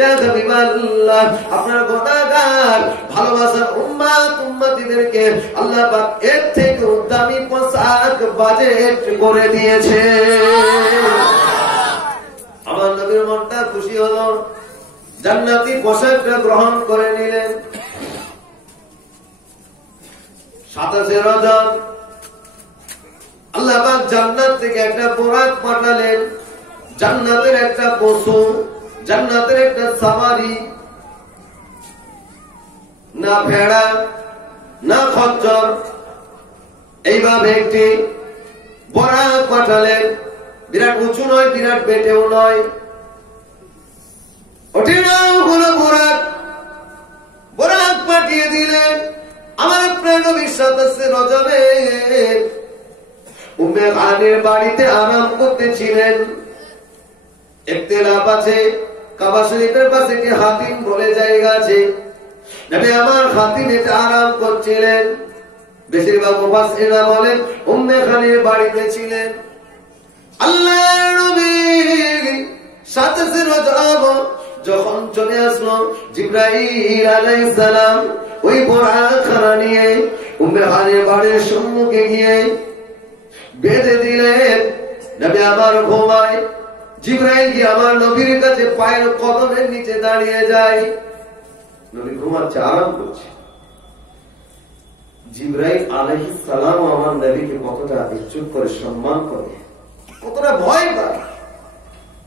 ইয়া হাবিবাল্লাহ, আপনার গুনাহগার ভালোবাসার উম্মতিদেরকে আল্লাহ পাক এর থেকে দামি পোশাক বাজেট করে দিয়েছে। আমার নবীর মনটা খুশি হলো, জান্নাতি পোশাকটা গ্রহণ করে নিলেন। 27 রজব আল্লাহ পাক জান্নাত থেকে একটা বোরাক পাঠালেন, জান্নাতের একটা পশু, জান্নাতের একটা সাওয়ারি, না ভেড়া না খচ্চর, এইভাবে একটি বোরাক পাঠালেন। বিরাট উঁচু নয়, বিরাট বেটেও নয়, ওটি নাম হলো বোরাক। বোরাক পাঠিয়ে দিলেন। আমার প্রাণ নবী 27 রজবে উম্মে খানের বাড়িতে আরাম করতেছিলেন। ইখতিলাফ আছে, কাবা শরীফের পাশে কি হাতিম বলে জায়গা আছে, নবী আমার হাতিমেতে আরাম করছিলেন। বেশিরভাগ মুফাসসিররা বলেন উম্মে খানের বাড়িতে ছিলেন। আল্লাহর নবী 27 রজব যখন চলে আসলো, জিবরাইল আলাইহিস সালাম ওই বোরাক খানা নিয়ে উম্মে খানের বাড়ির সম্মুখে গিয়ে বেঁধে দিলেন। নবী আমার ঘুমায়, জিবরাইল গিয়ে আমার নবীর কাছে পায়ের কদমের নিচে দাঁড়িয়ে যায়। নবী ঘুমাচ্ছে, আরাম করছে। জিবরাইল আলাইহিস সালাম আমার নবীকে কতটা ইজ্জত করে, সম্মান করে, কতটা ভয় পায়।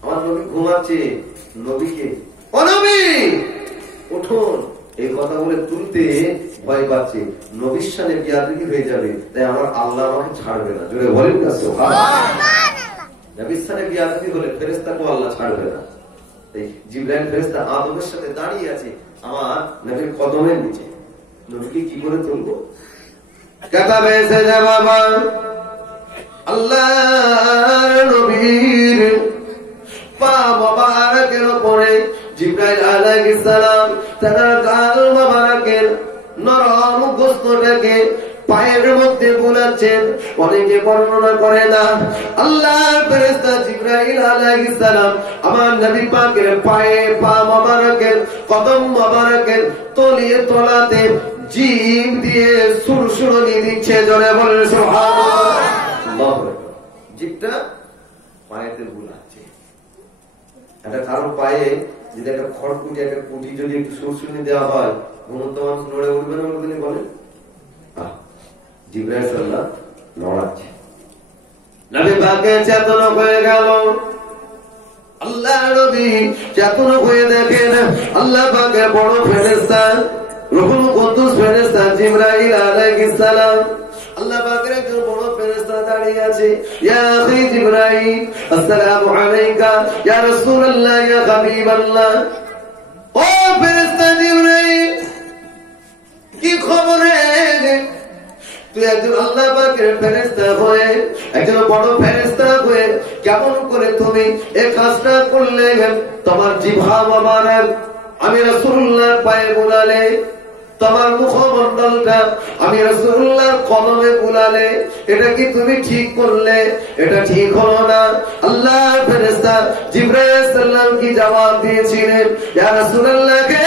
আমার নবী ঘুমাচ্ছে, নবীকে ও নবী উঠুন এই কথা বলে তুলতে ভয় পাচ্ছে, নবীর সামনে বিয়াদবি হয়ে যাবে, তাই আমার আল্লাহ আমাকে ছাড়বে না। জোরে বলেন না সুবহানাল্লাহ। নবীর সামনে বিয়াদবি হলে ফেরেশতাকে আল্লাহ ছাড়বে না। এই জিবরাইল ফেরেশতা আদমের সাথে দাঁড়িয়ে আছে আমার নবীর কদমের নিচে, নবীকে কি করে তুলবো? কাতাবে এসে যা বাবা, আল্লাহর নবীর পা মোবারকের উপরে জিবরাইল আলাইহিস সালাম তার গাল মোবারকের নরম গোশতটাকে পায়ের মধ্যে বুলাচ্ছেন। অনেকে বর্ণনা করে না, আল্লাহর ফেরেশতা জিবরাইল আলাইহিস সালাম আমার নবী পাকের পায়ে পা মোবারকের কদম মোবারকের তলিয়ে তলাতে জিভ দিয়ে সুরসুরনি দিচ্ছে। জোরে বলেন সুবহানাল্লাহ। আল্লাহু আকবার। জিভটা পায়েতে বুলাচ্ছে। একটা কারো পায়ে যদি একটা খড়কুটি, একটা কুটি যদি একটু সুরসুরনি দেওয়া হয়, ঘুমন্ত মানুষ নড়ে উঠবে না? বলে বলেন, জিবরাইল সাল্লাল্লাহু নড়াচ্ছে। নবী পাকের চেতনা হয়ে গেল। আল্লাহ নবী চেতনা হয়ে দেখেন আল্লাহ পাকের বড় ফেরেশতা রুহুল কুদ্দুস ফেরেশতা জিবরাইল আলাইহিস সালাম, আল্লাহ পাকের একজন বড় ফেরেশতা দাঁড়িয়ে আছে। ইয়া আখি জিবরাইল, আসসালামু আলাইকা ইয়া রাসূলুল্লাহ ইয়া হাবিবাল্লাহ। ও ফেরেশতা জিবরাইল, কি খবর রে? তুই একজন আল্লাহ পাকের ফেরেশতা হয়ে, একজন বড় ফেরেশতা হয়ে কেমন করে তুমি এই কাজটা করলে? তোমার জিহ্বা মোবারক আমি রাসূলুল্লাহর পায়ে বুলালে, তোমার মুখমণ্ডলটা আমি রাসূলুল্লাহর কদমে বুলালে, এটা কি তুমি ঠিক করলে? এটা ঠিক হলো না। আল্লাহর ফেরেশতা জিবরাইল সাল্লাম কি জবাব দিয়েছিলেন? ইয়া রাসূলুল্লাহ কে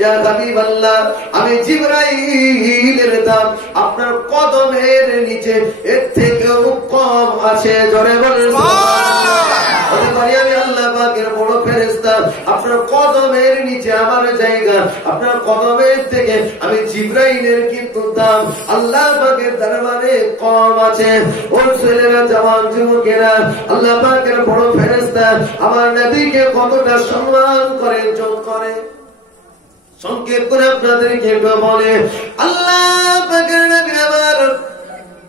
ইয়া হাবিবাল্লাহ, আমি জিবরাইলের দাম আপনার কদমের নিচে এর থেকেও কম আছে। জোরে বলেন সুবহানাল্লাহ। আমি আল্লাহ পাকের বড় ফেরেশতা, আপনার কদমের নিচে আমার জায়গা, আপনার কদমের থেকে আমি জিবরাইলের কিন্তু দাম আল্লাহ পাকের দরবারে কম আছে। ওর ছেলেরা, জওয়ান যুবকেরা, আল্লাহ পাকের বড় ফেরেশতা আমার নবীকে কতটা সম্মান করে, ইজ্জত করে। সংক্ষেপ করে আপনাদেরকে বলে, আল্লাহ পাকের নবী আমার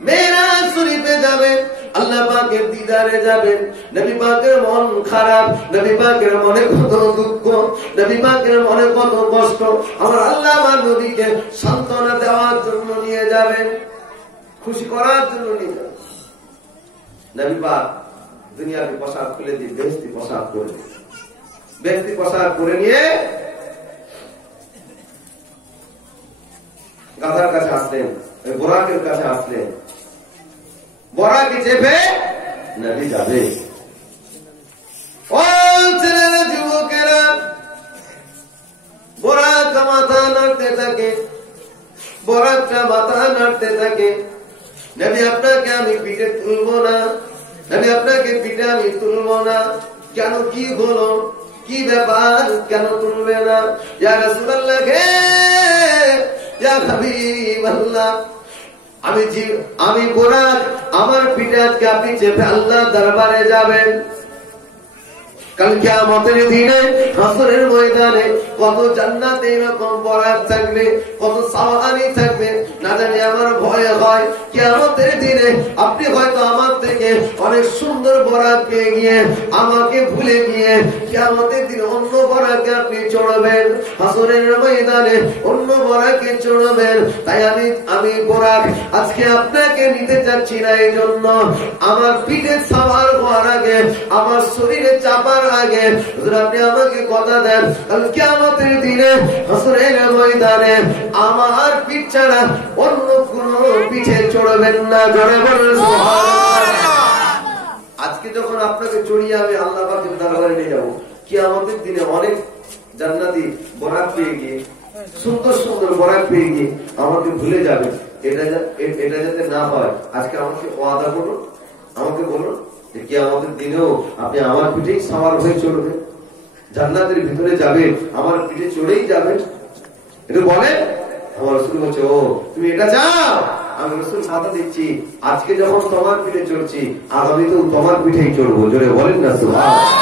মেরাজ শরীফে যাবেন, আল্লাহ পাকের দিদারে যাবেন। নবী পাকের মন খারাপ, নবী পাকের মনে কত দুঃখ, নবী পাকের মনে কত কষ্ট, আমার আল্লাহ আমার নবীকে সান্ত্বনা দেওয়ার জন্য নিয়ে যাবেন, খুশি করার জন্য নিয়ে যাবেন। নবী পাক দুনিয়াকে পোশাক খুলে দিয়ে বেহেশতি পোশাক করে দিন, বেহেশতি পোশাক করে নিয়ে গাধার কাছে আসলেন, বোরাকের কাছে আসলেন। বোরাকে চেপে নবী যাবে। ও ছেলেরা, যুবকেরা, মাথা নাড়তে থাকে, নবী আপনাকে আমি পিঠে তুলবো না, নবী আপনাকে পিঠে আমি তুলবো না। কেন, কি হলো, কি ব্যাপার, কেন তুলবে না? ইয়া রাসূলুল্লাহ গে, ইয়া হাবিবাল্লাহ, আমি বুরাক, আমার পিঠে আজকে আপনি চেপে আল্লাহ দরবারে যাবেন। কাল কিয়ামতের দিনে হাসরের ময়দানে কত জান্নাতে এরকম বরাত থাকবে, কত সাওয়ারি থাকবে, না জানি আমার ভয় হয় কিয়ামতের দিনে আপনি হয়তো আমার থেকে অনেক সুন্দর বরাত পেয়ে গিয়ে আমাকে ভুলে গিয়ে কিয়ামতের দিনে অন্য বরাকে আপনি চড়বেন, হাসরের ময়দানে অন্য বরাকে চড়বেন। তাই আমি বরাক আজকে আপনাকে নিতে চাচ্ছি না, এই জন্য আমার পিঠে সাওয়ার হওয়ার আগে, আমার শরীরে চাপার আগে আপনি আমাকে কথা দেন, কিয়ামতের দিনে হাসরের ময়দানে আমার পিঠ ছাড়া অন্য কোন পিঠে চড়বেন না। জোরে বলেন সুবহানাল্লাহ। আজকে যখন আপনাকে চড়িয়ে আমি আল্লাহ পাকের দরবারে নিয়ে যাবো, কিয়ামতের দিনে অনেক জান্নাতি বরাত পেয়ে গিয়ে, সুন্দর সুন্দর বরাত পেয়ে গিয়ে আমাকে ভুলে যাবে। এটা যাতে না হয় আজকে আমাকে ওয়াদা করুন, আমাকে বলুন কিয়ামতের দিনেও আপনি আমার পিঠেই সাওয়ার হয়ে চলবেন, জান্নাতের ভিতরে যাবেন, আমার পিঠে চড়েই যাবেন। এটা বলে আমার রাসূল বলছে, ও তুমি এটা চাও? আমি রাসূল কথা দিচ্ছি, আজকে যখন তোমার পিঠে চড়ছি, আগামীতেও তোমার পিঠেই চড়বো। জোরে বলেন না সুবহানাল্লাহ।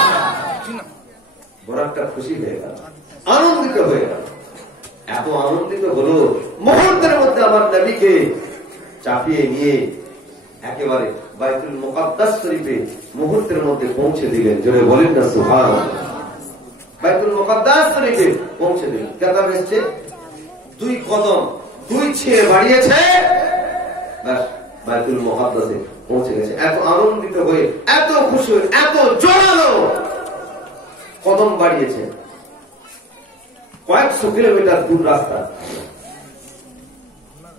বরাতটা খুশি হয়ে গেল, আনন্দিত হয়ে গেল। এত আনন্দিত হলো, মুহূর্তের মধ্যে আমার নবীকে চাপিয়ে নিয়ে একেবারে বাইতুল মুকাদ্দাস শরীফে মুহূর্তের মধ্যে পৌঁছে দিলেন। জোরে বলেন না সুবহানাল্লাহ। বাইতুল মুকাদ্দাস শরীফে পৌঁছে দিলেন। কেতাব এসেছে 2 কদম 2 ছিঁড়ে বাড়িয়েছে, ব্যাস বাইতুল মুকাদ্দাসে পৌঁছে গেছে। এত আনন্দিত হয়ে, এত খুশি হয়ে, এত জোরালো কদম বাড়িয়েছে। কয়েকশো কিলোমিটার দূর রাস্তা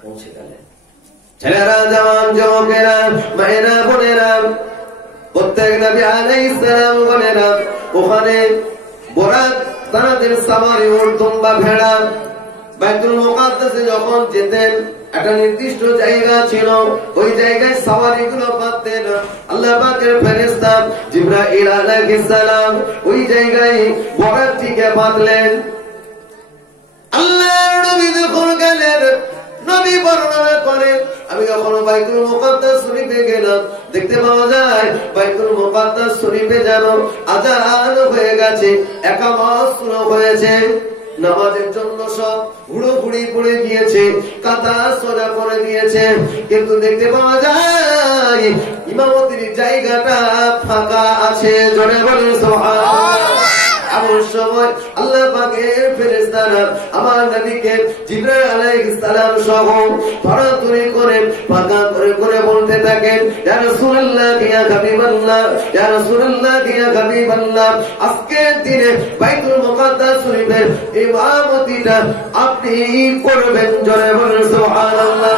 পৌঁছে গেলেন। ছেলেরা, জওয়ান যুবকেরা, মায়েরা, বোনেরা, প্রত্যেক নবী আলাইহিস সালাম বোনেরা ওখানে বরাত তাদের সাওয়ারি উঠতুম বা ভেড়া বাইতুল মুকাদ্দাসে যখন যেতেন, একটা নির্দিষ্ট জায়গা ছিল, ওই জায়গায় সাওয়ারিগুলো বাঁধতেন। আল্লাহ পাকের ফেরেশতা জিবরাইল আলাইহিস সালাম ওই জায়গায় বরাতটিকে বাঁধলেন। আল্লাহ নবী যখন গেলেন, নবী বর্ণনা করেন, আমি যখন বাইতুল মুকাদ্দাস শরীফে গেলাম, দেখতে পাওয়া যায় বাইতুল মুকাদ্দাস শরীফে যেন আযান হয়ে গেছে, একামত শুরু হয়েছে, নামাজের জন্য সব হুড়োহুড়ি পড়ে গিয়েছে, কাতা সোজা করে দিয়েছে, কিন্তু দেখতে পাওয়া যায় ইমামতির জায়গাটা ফাঁকা আছে। জোরে বলেন সুবহানাল্লাহ। এমন সময় আল্লাহ পাকের ফেরেশতারা আমার নবীকে জিবরাইল আলাইহিস সালাম সহ ধরাধরি করে ফাঁকা করে করে বলতে থাকেন, ইয়া রাসূলুল্লাহ, ইয়া হাবিবাল্লাহ, ইয়া রাসূলুল্লাহ, ইয়া হাবিবাল্লাহ, আজকের দিনে বাইতুল মুকাদ্দাস শরীফের ইমামতিটা আপনি করবেন। জোরে বলেন সুবহানাল্লাহ।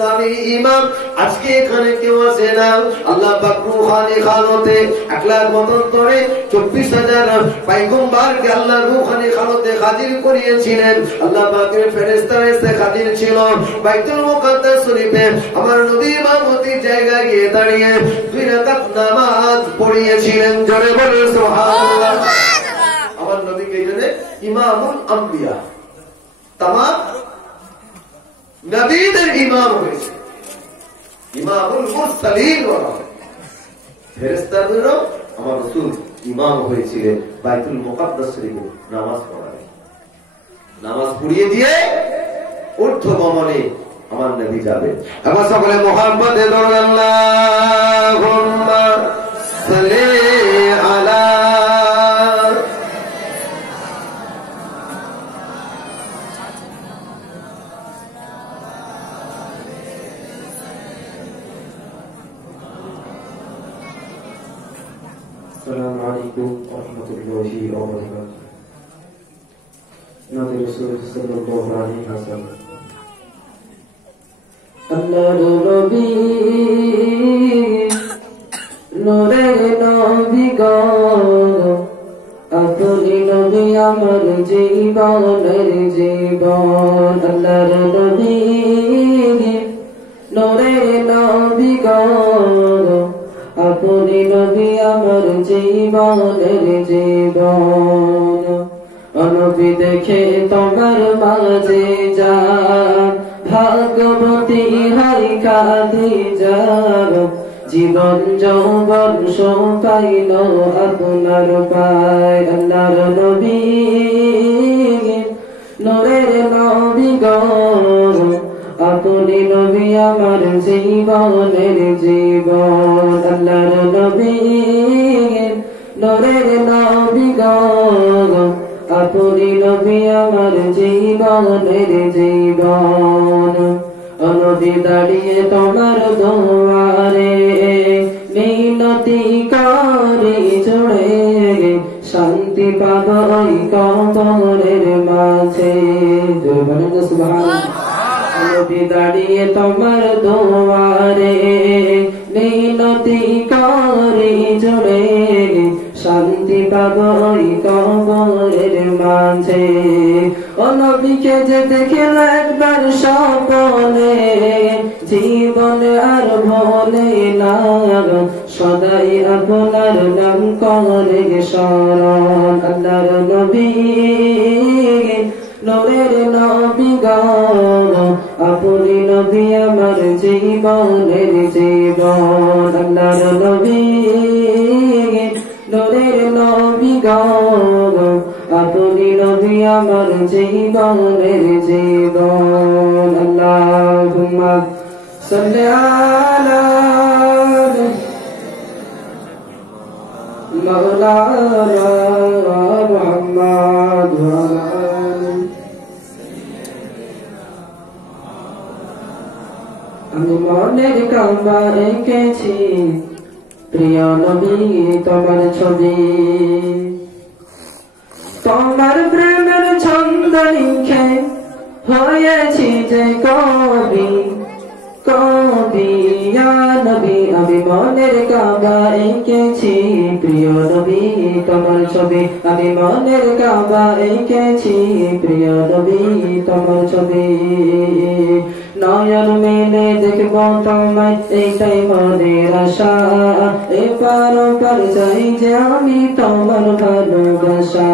দামি ইমাম আজকে এখানে কেউ আসে না। আল্লাহ পাক রূহানি খালতে 1 লাখ মতান্তরে 24,000 পয়গম্বরকে আল্লাহ রূহানি খালতে হাজির করিয়েছিলেন। আল্লাহ পাকের ফেরেশতারা এসে হাজির ছিল বাইতুল মুকাদ্দাস শরীফে। আমার নবী ইমামতি জায়গায় গিয়ে দাঁড়িয়ে 2 রাকাত নামাজ পড়িয়েছিলেন। জোরে বলেন সুবহানাল্লাহ। আমার নবীকে এইজন্য ইমামুল আম্বিয়া, তামাম নবীদের ইমাম হয়েছে, ইমামুল মুরসালিন বলা হয়। ফেরেশতাদেরও আমার রাসূল ইমাম হয়েছিলেন বাইতুল মুকাদ্দাস শরীফে নামাজ পড়ালেন। নামাজ পড়িয়ে দিয়ে ঊর্ধ্বগমনে আমার নবী যাবেন। আবার সকলে মুহাম্মদে আল্লাহুম্মা সাল্লি আলা السلام عليكم ورحمة الله وبركاته. نبي رسول صلى الله عليه وسلم. الله نبي نور نبي আপনি নবী আমার জীবনের জীবন আল্লাহর নবী নূরের নবী গো আপনি নবী আমার জীবনের জীবন নবী দেখে তোমার মাঝে যা ভাগবতী হয় খাদিজা জীবন যৌবন পাইল আপনার পায় আল্লাহর নবী নূরের নবী গো আপনি নবী আমার জীবনের জীবন আল্লাহর নবী নূরের নবী গো আপনি নবী আমার জীবনের জীবন নবী দাঁড়িয়ে তোমার দুয়ারে মিনতি করি জোড়ে শান্তি পাব ওই কবরের মাঝে সুবহানাল্লাহ নবী দাঁড়িয়ে তোমার দুয়ারে মিনতি করি জোড়ে শান্তি পাব ওই কবরের মাঝে ও নবীকে যে দেখেন একবার স্বপ্নে জীবনে আর ভোলে না সদাই আপনার নাম করে স্মরণ আল্লাহর নবী নূরের নবী গো আপনি নবী আমার জীবনের জীবন আল্লাহর নবী নূরের নবী গো আপনি নবী আমার জীবনের জীবন আল্লাহুম্মা সাল্লি আলা মাওলানা মুহাম্মদ ওয়া আলা আমি মনের কাবা এঁকেছি প্রিয় নবী তোমার ছবি তোমার প্রেমের ছন্দ লিখে হয়েছি যে কবি কবি ইয়া নবী আমি মনের কাবা এঁকেছি প্রিয় নবী তোমার ছবি আমি মনের কাবা এঁকেছি প্রিয় নবী তোমার ছবি নয়ন মেলে দেখব তোমায় এইটাই মনের আশা এপার ওপার চাই যে আমি তোমার ভালোবাসা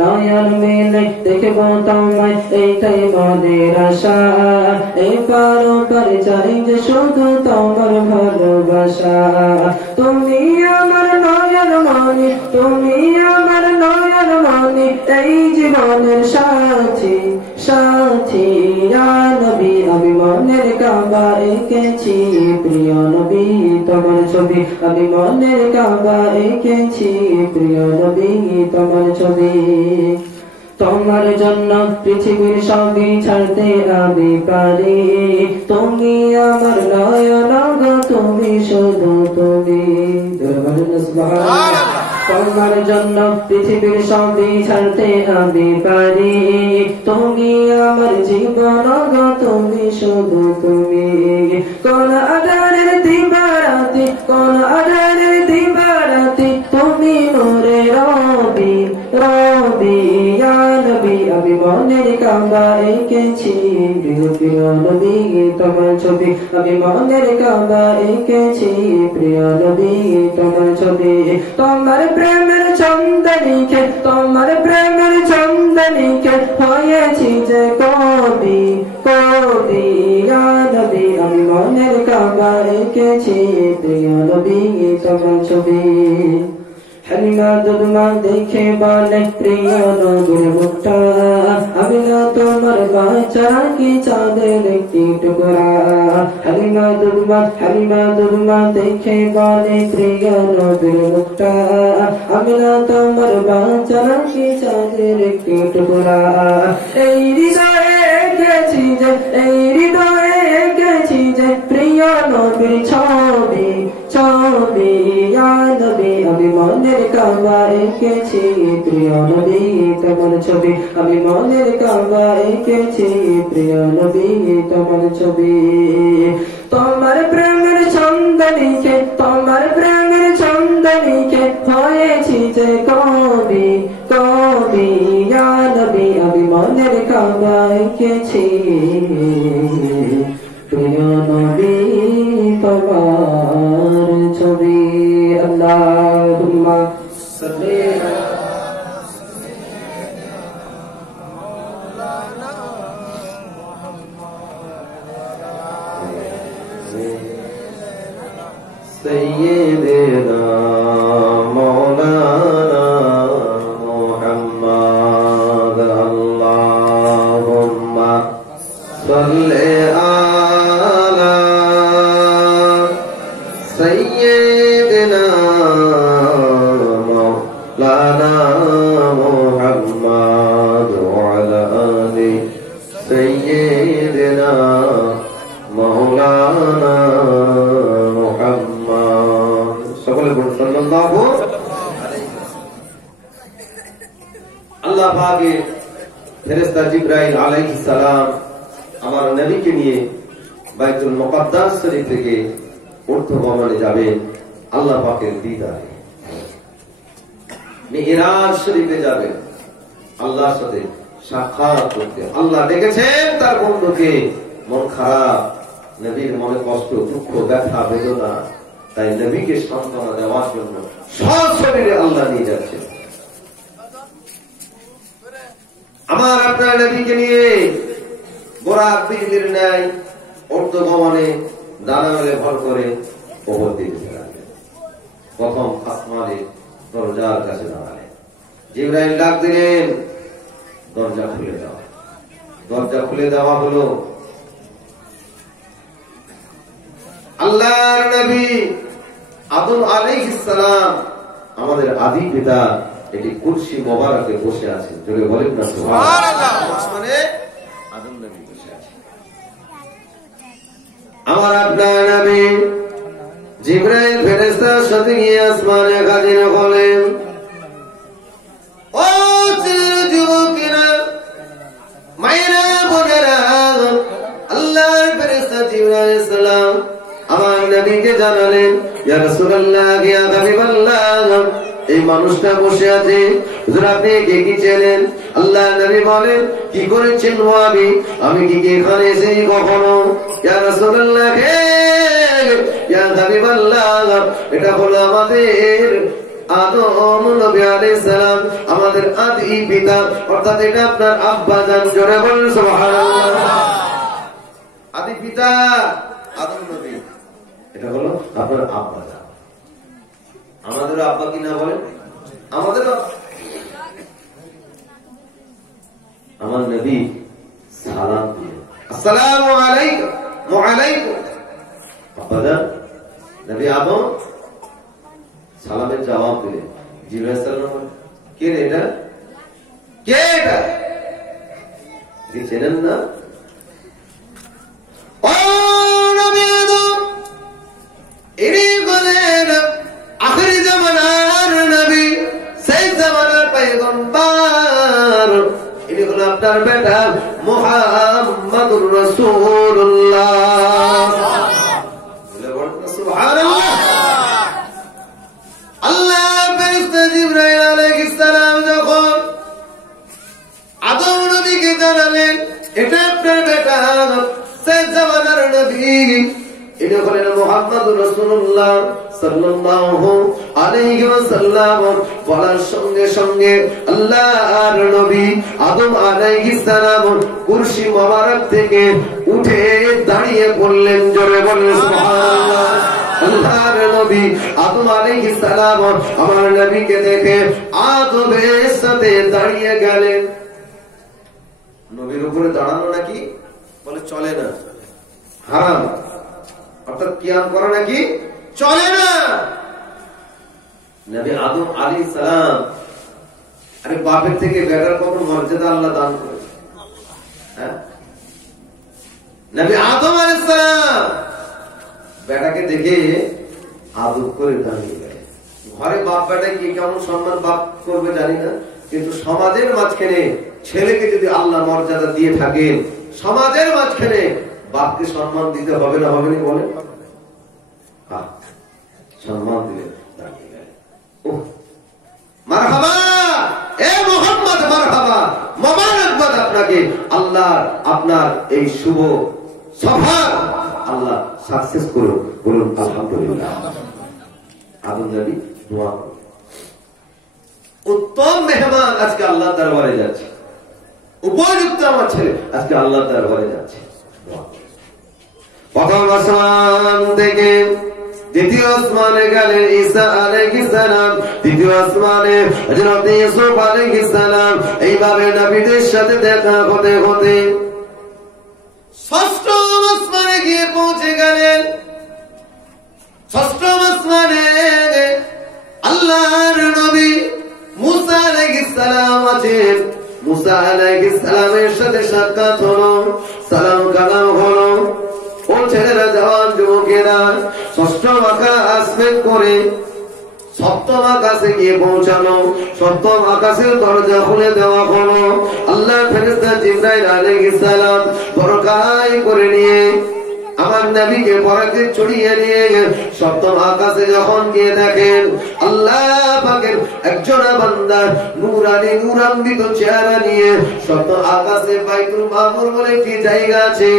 নয়ন মেলে দেখব তোমায় এইটাই মনের আশা এপার ওপার চাই যে শুধু তোমার ভালোবাসা তুমি আমার নয়ন মনি তুমি আমার নয়ন মনি এই জীবনের সাথী সাথী ইয়া নবী আমি মনের কাবা এঁকেছি প্রিয় নবী তোমার ছবি আমি মনের কাবা এঁকেছি প্রিয় নবী তোমার ছবি তোমার জন্য পৃথিবীর সবই ছাড়তে আমি পারি তুমি আমার নয়ন গো তুমি শুধু তুমি তোমার জন্য পৃথিবীর সবই ছাড়তে আমি পারি তুমি আমার জীবন গো তুমি শুধু তুমি কোন আধারের দিবারাতি কোন আধারের দিবারাতি তুমি নূরে রবি রবি ইয়া নবী আমি মনের কাবা এঁকেছি প্রিয় নবী তোমার ছবি আমি মনের কাবা এঁকেছি প্রিয় নবী তোমার ছবি তোমার প্রেমের ছন্দ লিখে তোমার প্রেমের ছন্দ লিখে হয়েছি যে কবি কবি ইয়া নবী আমি মনের কাবা এঁকেছি প্রিয় নবী তোমার ছবি হালিমা দুধমা দেখে বলে প্রিয় নবীর মুখটা আমি না তোমার বাচ্চা কি চাঁদের একটি টুকরা হালিমা দুধমা দেখে বলে প্রিয় নবীর মুখটা আমি না তোমার বাচ্চা কি চাঁদের একটি টুকরা এই হৃদয়ে গেছি যে প্রিয় ইয়া নবী ছবি ছবি ইয়া নবী আমি মনের কাবা এঁকেছি প্রিয় নবী তোমার ছবি আমি মনের কাবা এঁকেছি প্রিয় নবী তোমার ছবি তোমার প্রেমের ছন্দ লিখে তোমার প্রেমের ছন্দ লিখে হয়েছি যে কবি কবি ইয়া নবী আমি মনের কাবা এঁকেছি প্রিয় নবী তোমার ছবি আল্লাহুম্মা সাল্লি سيدنا مولانا محمد اللهم صل على سيدنا مولانا محمد وعلى آل سيدنا مولانا আল্লাহ পাকের ফেরেশতা জিবরাইল আলাইহিস সালাম আমার নবীকে নিয়ে বাইতুল মুকাদ্দাস শরীফ থেকে ঊর্ধ্বগমনে যাবেন আল্লাহ পাকের দিদারে মিরাজ শরীফে যাবেন আল্লাহর সাথে সাক্ষাৎ করতে আল্লাহ ডেকেছেন তার বন্ধুকে মন খারাপ নবীর মনে কষ্ট দুঃখ ব্যথা বেদনা তাই নবীকে সান্ত্বনা দেওয়ার জন্য সশরীরে আল্লাহ নিয়ে যাচ্ছেন আমার আপনার নবীকে নিয়ে বোরাক বিজলির ন্যায় ঊর্ধ্বগমনে ডানা মেলে ভর করে ওপর দিকে গেলেন প্রথম আসমানের দরজার কাছে দাঁড়ালেন জিবরাইল ডাক দিলেন দরজা খুলে দেওয়া হলো আল্লাহর নবী আদম আলাইহিস সালাম আমাদের আদি পিতা এটি কুরসি মোবারকে বসে আছেন জোরে বলেন না সুবহানাল্লাহ মানে আদম নবী বসে আছেন আমার আপনার নবী জিবরাইল ফেরেশতার সাথে গিয়ে আসমানে হাজির হলেন ও যুবকেরা মায়েরা বোনেরা আল্লাহর ফেরেশতা জিবরাইল আলাইহিস সালাম আমার নবীকে জানালেন ইয়া রাসূলুল্লাহ ইয়া হাবিবাল্লাহ এই মানুষটা বসে আছে হুজুর আপনি কে কি চেনেন আল্লাহর নবী বলেন কি করে চিনবো আমি কি এখানে এসেছি কখনো ইয়া রাসূলুল্লাহ ইয়া হাবিবাল্লাহ এটা হলো আমাদের আদম নবী আলাইহিস সালাম আমাদের আদি পিতা অর্থাৎ এটা আপনার আব্বা জান জোরে বলেন সুবহানাল্লাহ আদি পিতা আদম নবী এটা হলো আপনার আব্বা জান আমাদের আব্বা কি না বলেন আমাদের আমার নবী সালাম দিলেন আসসালামু আলাইকুম ওয়া আলাইকুম আব্বা জান নবী আদম সালামের জবাব দিলেন জিবরাইল সালাম কে রে এটা কি চেনেন না ও নবী আদম ইনি বলেন আখিরি জামানার নবী সেই জামানার পয়গম্বর ইনি হলো আপনার বেটা মুহাম্মাদুর রাসূলুল্লাহ সুবহানাল্লাহ আল্লাহ ফেরেশতা জিবরাইল আলাইহিস সালাম যখন আদম নবীকে জানালেন এটা আপনার বেটা সেই জামানার নবী ইনি হলেন মুহাম্মাদুর রাসূলুল্লাহ সাল্লাল্লাহু আলাইহি ওয়াসাল্লাম বলার সঙ্গে সঙ্গে আল্লাহর নবী আদম আলাইহিস সালাম কুরসি মোবারক থেকে উঠে দাঁড়িয়ে পড়লেন জোরে বলেন সুবহানাল্লাহ আল্লাহর নবী আদম আলাইহিস সালাম আমার নবীকে দেখে আদবের সাথে দাঁড়িয়ে গেলেন নবীর উপরে দাঁড়ানো নাকি বলে চলে না হারাম অর্থাৎ কিয়াম করা নাকি চলে না নবী আদম আলাইহিস সালাম আরে বাপের থেকে বেটার কত মর্যাদা আল্লাহ দান করেছে হ্যাঁ নবী আদম আলাইহিস সালাম বেটাকে দেখে আদর করে দাঁড়িয়ে গেল। ঘরে বাপ বেটা কি কেমন সম্মান বাপ করবে জানি না, কিন্তু সমাজের মাঝখানে ছেলেকে যদি আল্লাহ মর্যাদা দিয়ে থাকেন, সমাজের মাঝখানে বাপকে সম্মান দিতে হবে না, হবে না বলে? সম্মান দিলে দাঁড়িয়ে গেল। মারহাবা এ মুহাম্মদ, মারহাবা, মোবারকবাদ আপনাকে, আল্লাহ আপনার এই শুভ সভা আল্লাহ সাকসেস করুন, বলুন আলহামদুলিল্লাহ। আদম নবী দোয়া করুন। উত্তম মেহমান আজকে আল্লাহ দরবারে যাচ্ছে, উপযুক্ত আমার ছেলে আজকে আল্লাহ দরবারে যাচ্ছে। প্রথম আসমান থেকে দ্বিতীয় আসমানে গেলেন ঈসা আলাইহিস সালাম, তৃতীয় আসমানে হযরত ইউসুফ আলাইহিস সালাম। এইভাবে নবীদের সাথে দেখা হতে হতে ষষ্ঠম আসমানে গিয়ে পৌঁছে গেলেন। ষষ্ঠম আসমানে আল্লাহর নবী মুসা আলাইহিস সালাম আছেন। মুসা আলাইহিস সালামের সাথে সাক্ষাৎ হলো, সালাম কালাম হলো। ও ছেলেরা, জওয়ান যুবকেরা, ষষ্ঠম আকাশ ভেদ করে সপ্তম আকাশে গিয়ে পৌঁছানো। সপ্তম আকাশের দরজা খুলে দেওয়া হলো। আল্লাহ ফেরেশতা জিবরাইল আলাইহিস সালাম বরকায় করে নিয়ে আমার নবীকে পরাকে চড়িয়ে নিয়ে সপ্তম আকাশে যখন গিয়ে দেখেন আল্লাহ পাকের একজন বান্দা নূরানি নূরান্বিত চেহারা নিয়ে সপ্তম আকাশে বাইতুল মামুর বলে একটি জায়গা আছে।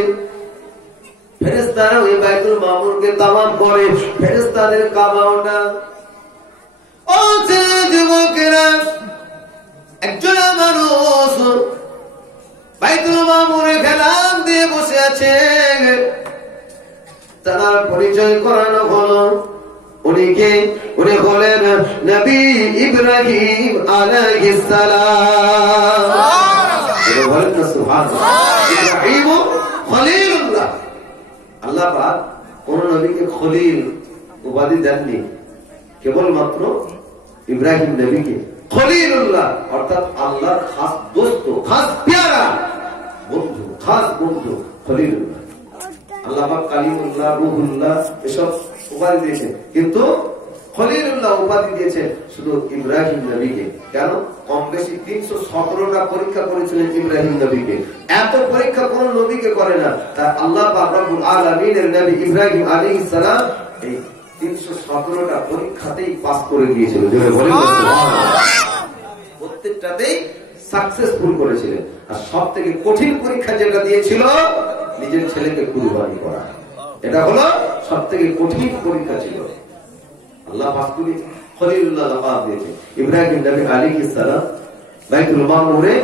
ফেরেশতারা ওই বাইতুল মামুরকে তাওয়াফ করে। ফেরেশতাদের কাবা ওটা। ও যুবকেরা, একজন মানুষ বাইতুল মামুরে খেলাম দিয়ে বসে আছে। তার পরিচয় করানো হলো। উনি কে? উনি হলেন নবী ইব্রাহিম আলাইহিস সালাম। বলেন না সুবহানাল্লাহ। ইব্রাহিম খলিলুল্লাহ। আল্লাহ পাক কোন নবীকে খলিল উপাধি দেননি, কেবলমাত্র ইব্রাহিম নবীকে খলিলুল্লাহ, অর্থাৎ আল্লাহর খাস দোস্ত, খাস প্যারা বন্ধু, খাস বন্ধু খলিলুল্লাহ। আল্লাহ পাক কালিমুল্লাহ, রূহুল্লাহ এসব উপাধি দিয়েছে, কিন্তু খলিলুল্লাহ উপাধি দিয়েছে শুধু ইব্রাহিম নবীকে। কেন? কম বেশি 317টা পরীক্ষা করেছিলেন ইব্রাহিম নবীকে। এত পরীক্ষা কোন নবীকে করে না। তাই আল্লাহ পাক রব্বুল আলামিনের নবী ইব্রাহিম আলাইহিস সালাম এই 317টা পরীক্ষাতেই পাস করে গিয়েছিল। জোরে বলেন সুবহানাল্লাহ। প্রত্যেকটাতেই সাকসেসফুল করেছিলেন। আর সবথেকে কঠিন পরীক্ষা যেটা দিয়েছিল নিজের ছেলেকে কুরবানি করা, এটা হলো সবথেকে কঠিন পরীক্ষা ছিল। আল্লাহ পাক খলিলুল্লাহ লাকাব দিয়েছে। ইব্রাহিম নবী আলাইহিস সালাম বাইতুল মামুরে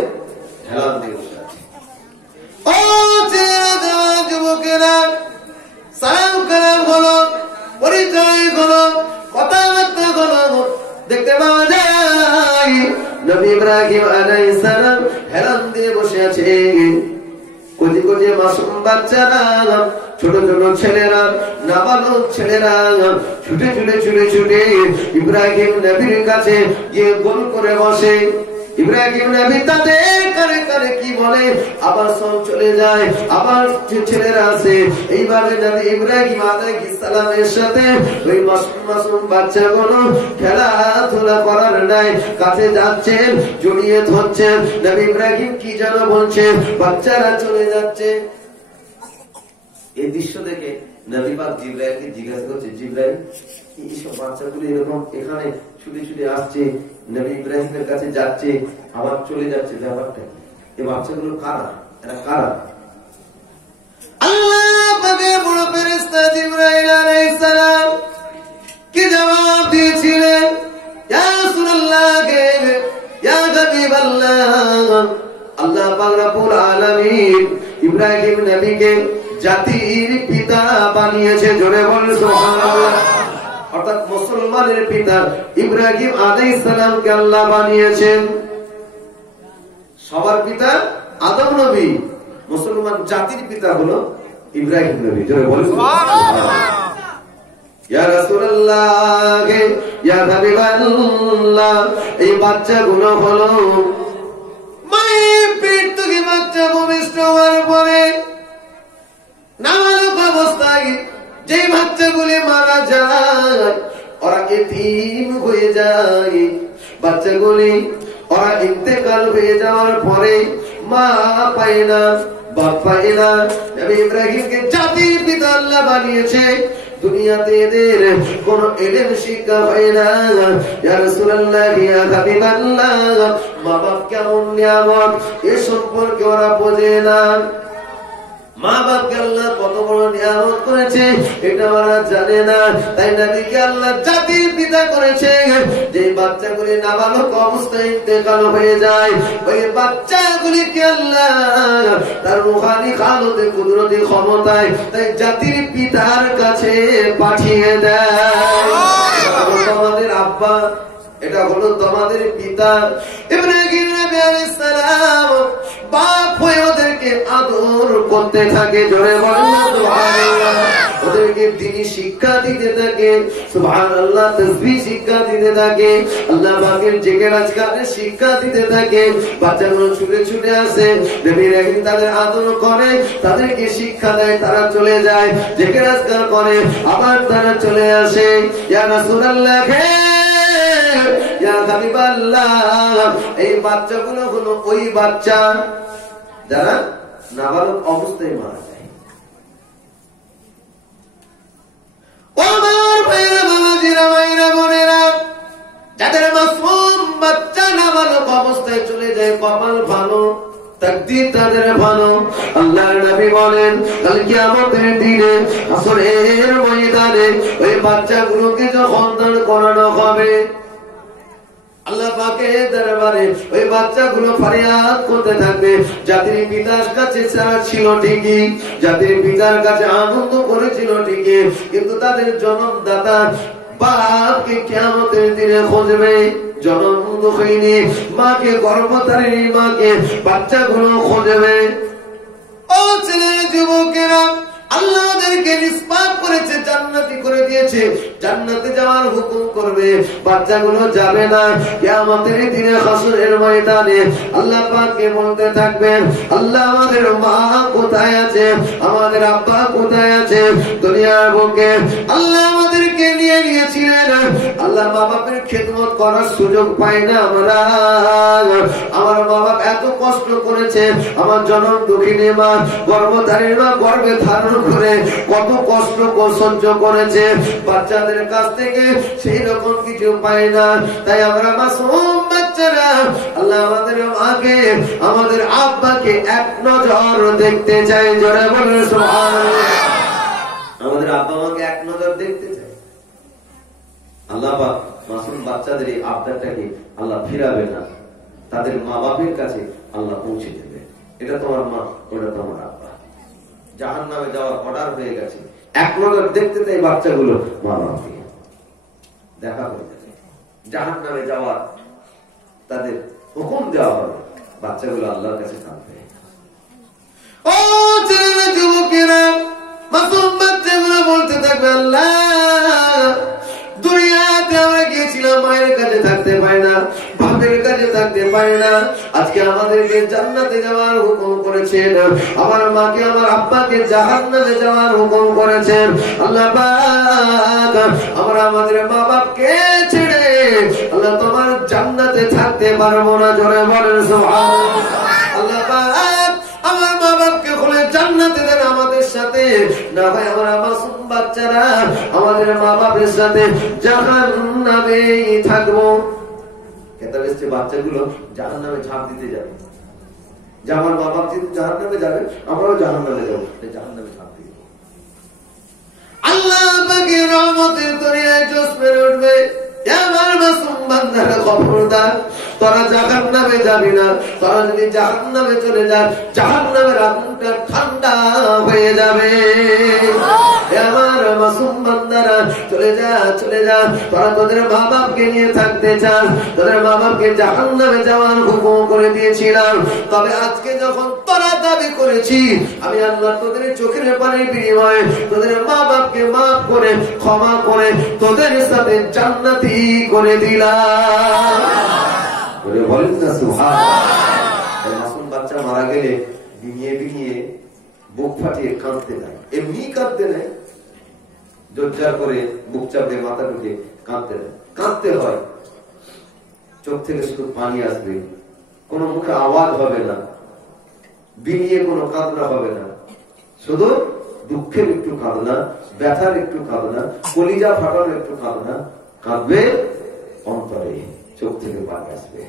হেলাল দিয়ে বসে আছে। ও যুবকেরা, সালাম কালাম হলো, পরিচয় হলো, কথাবার্তা হলো, দেখতে পাওয়া যায় নবী ইব্রাহিম আলাইহিস সালাম হেলাল দিয়ে বসে আছে। কোজি কোজি মাসুম বাচ্চারা, ছোট ছোট ছেলেরা, নাবালক ছেলেরা ছুটে ছুটে ছুটে ছুটে ইব্রাহিম নবীর কাছে গিয়ে গোল করে বসে। ইব্রাহিম নবী তাদের কানে কানে কি বলে, আবার সব চলে যায়। আবার ছেলেরা আছে। এইভাবে নবী ইব্রাহিম আলাইহিস সালামের সাথে ওই মাসুম মাসুম বাচ্চাগুলো খেলাধুলা করার নাই কাছে যাচ্ছেন, জড়িয়ে ধরছেন। নবী ইব্রাহিম কি যেন বলছেন, বাচ্চারা চলে যাচ্ছে। এই দৃশ্য দেখে নবী পাক জিবরাইলকে জিজ্ঞাসা করছে, জিবরাইল এইসব বাচ্চাগুলো এরকম এখানে ছুটে ছুটে আসছে, নবী ইব্রাহিমের কাছে যাচ্ছে, আবার চলে যাচ্ছে, ব্যাপারটা কি? এই বাচ্চাগুলো কারা? এরা কারা? আল্লাহ পাকের বড় ফেরেশতা জিবরাইল আলাইহিস সালাম কি জবাব দিয়েছিলেন? ইয়া রাসূলুল্লাহ, ইয়া হাবিবাল্লাহ, আল্লাহ পাক রব্বুল আলামিন ইব্রাহিম নবীকে জাতির পিতা বানিয়েছে। জোরে বলেন সুবহানাল্লাহ। অর্থাৎ মুসলমানের পিতা ইব্রাহিম আলাইহিস সালামকে আল্লাহ বানিয়েছেন। সবার পিতা আদম নবী, মুসলমান জাতির পিতা হলো ইব্রাহিম নবী। জোরে বলেন সুবহানাল্লাহ। ইয়া রাসূলুল্লাহ, ইয়া হাবিবাল্লাহ, এই বাচ্চাগুলো হলো মায়ের পেট থেকে বাচ্চা ভূমিষ্ঠ হওয়ার পরে নাবালক অবস্থায় যে বাচ্চাগুলি মারা যায় ওরা এতিম হয়ে যায়, বাচ্চাগুলি ওরা ইন্তেকাল হয়ে যাওয়ার পরে মা পায় না, বাপ পায় না। নবী ইব্রাহিমকে জাতির পিতা আল্লাহ বানিয়েছে, দুনিয়াতে এদের কোন এলেম শিক্ষা হয় না। ইয়া রাসূলুল্লাহ ইয়া হাবিবাল্লাহ, মা বাপ কেমন নিয়ামত এ সম্পর্কে ওরা বোঝে না। মা বাপকে আল্লাহ কত বড় নিয়ামত করেছে এটা ওরা জানে না। তাই নবীকে আল্লাহ জাতির পিতা করেছে। যে বাচ্চাগুলি নাবালক অবস্থায় ইন্তেকাল হয়ে যায়, ওই বাচ্চাগুলিকে আল্লাহ তার রূহানি খালতে কুদরতি ক্ষমতায় তাই জাতির পিতার কাছে পাঠিয়ে দেয়। তোমাদের আব্বা, এটা হলো তোমাদের পিতা। ইব্রাহিম নবী আলাইহিস সালাম বাপ হয়ে ওদেরকে আদর করতে থাকে, জোরে বলেন সুবহানাল্লাহ। ওদেরকে দ্বীনি শিক্ষা দিতে থাকে, সুবহানাল্লাহ, তাসবিহ শিক্ষা দিতে থাকে, আল্লাহ পাকের জিকির আজকারের শিক্ষা দিতে থাকে। বাচ্চাগুলো ছুটে ছুটে আসে, নবী ইব্রাহিম তাদের আদর করে, তাদেরকে শিক্ষা দেয়, তারা চলে যায় জিকির আজকার করে, আবার তারা চলে আসে। ইয়া রাসূলুল্লাহ, ইয়া হাবিবাল্লাহ, এই বাচ্চাগুলো হলো ওই বাচ্চা যারা নাবালক অবস্থায় মারা যায়। আমার ভাইরা, বাবাজিরা, মায়েরা, বোনেরা, যাদের মাসুম বাচ্চা নাবালক অবস্থায় চলে যায়, কপাল ভালো, তাকদীর তাদের ভালো। আল্লাহর নবী বলেন কাল কিয়ামতের দিনে হাসরের ময়দানে ওই বাচ্চাগুলোকে যখন দাঁড় করানো হবে, আল্লাহ পাকের দরবারে ওই বাচ্চাগুলো ফরিয়াদ করতে থাকবে। জাতির পিতার কাছে তারা ছিল ঠিকই, জাতির পিতার কাছে আনন্দ করেছিল ঠিকই, কিন্তু তাদের জন্মদাতা বাপকে কিয়ামতের দিনে খুঁজবে। জন্ম হয়নি মাকে, গর্ভধারিণী মাকে বাচ্চাগুলো খুঁজবে। ও ছেলের যুবকেরা, আল্লাহ ওদেরকে নিষ্পাপ করেছে, জান্নাতি করে দিয়েছে, জান্নাতে যাওয়ার হুকুম করবে, বাচ্চাগুলো যাবে না। কিয়ামতের দিনে হাসরের ময়দানে আল্লাহ পাককে বলতে থাকবেন, আল্লাহ আমাদের মা কোথায় আছে, আমাদের আব্বা কোথায় আছে? দুনিয়ার বুকে আল্লাহ আমাদেরকে নিয়ে গিয়েছিলেন, আল্লাহ মা বাপের খেদমত করার সুযোগ পাই না আমরা। আমার মা বাপ এত কষ্ট করেছে, আমার জনম দুঃখিনী মা, গর্ভধারী মা গর্ভে ধারণ করে কত কষ্ট সহ্য করেছে, বাচ্চাদের কাছ থেকে সেই রকম কিছু পাই না। তাই আমরা মাসুম বাচ্চারা আল্লাহ আমাদের মাকে, আমাদের আব্বাকে এক নজর দেখতে চাই, জোরে বলেন সুবহানাল্লাহ। আমাদের আব্বা মাকে এক নজর দেখতে চাই। আল্লাহ পাক মাসুম বাচ্চাদের এই আবদারটাকে আল্লাহ ফিরাবে না, তাদের মা বাপের কাছে আল্লাহ পৌঁছে দেবে। এটা তোমার মা, ওটা তোমার আব্বা। জাহান্নামে যাওয়ার অর্ডার হয়ে গেছে, এক নজর দেখতে চাই বাচ্চাগুলো মা বাপকে দেখা করতে চাই। জাহান্নামে যাওয়ার তাদের হুকুম দেওয়া হবে, বাচ্চাগুলো আল্লাহর কাছে থাকবে। ও ছেলেরা, যুবকেরা, মাসুম বাচ্চাগুলো বলতে থাকবে, আল্লাহ দুনিয়াতে আমরা গিয়েছিলাম, মায়ের কাছে থাকতে পারি না, বাপের কাছে থাকতে পারি না, আজকে আমাদেরকে জান্নাতে যাওয়ার হুকুম করেছেন, আমার মাকে, আমার আব্বাকে জাহান্নামে যাওয়ার হুকুম করেছেন। আল্লাহ পাক আমরা আমাদের মা বাপকে ছেড়ে আল্লাহ তোমার জান্নাতে থাকতে পারবো না, জোরে বলেন সুবহানাল্লাহ। আল্লাহ পাক আমার মা বাপকে খুলে জান্নাতে দেন আমাদের সাথে, না ভাই আমরা মাসুম বাচ্চারা আমাদের মা বাপের সাথে জাহান্নামেই থাকবো। কেতাব এসছে বাচ্চাগুলো জাহান্নামে ঝাঁপ দিতে যাবে, যে আমার মা বাপ যেহেতু জাহান্নামে যাবে, আমরাও জাহান্নামে যাবো, জাহান্নামে ঝাঁপ দিব। আল্লাহ পাকের রহমতের দরিয়ায় জোশ মেরে উঠবে। আমার মাসুম বান্দারা খবরদার, তোরা জাহান্নামে যাবি না, তোরা যদি জাহান্নামে চলে যাস, জাহান্নামের আগুনটা ঠান্ডা হয়ে যাবে। আমার মাসুম বান্দারা চলে যা, চলে যা, তোরা তোদের মা বাপকে নিয়ে থাকতে চাস, তোদের মা বাপকে জাহান্নামে যাওয়ার হুকুম করে দিয়েছিলাম, তবে আজকে যখন তোরা দাবি করেছি, আমি আল্লাহ তোদের চোখের পানির বিনিময়ে তোদের মা বাপকে মাফ করে, ক্ষমা করে তোদের সাথে জান্নাতি করে দিলাম। বলেন না সুবহানাল্লাহ। মাসুম বাচ্চা মারা গেলে বিনিয়ে বিনিয়ে বুক ফাটিয়ে কাঁদতে নাই, এমনি কাঁদতে নাই, জোরজার করে বুক চাপে মাথা ঢুকে কাঁদতে হয়। চোখ থেকে শুধু পানি আসবে, কোনো মুখে আওয়াজ হবে না, বিনিয়ে কোনো কাঁদনা হবে না, শুধু দুঃখের একটু কাঁদনা, ব্যথার একটু কাঁদনা, কলিজা ফাটানোর একটু কাঁদনা, কাঁদবে অন্তরে, চোখ থেকে পানি আসবে।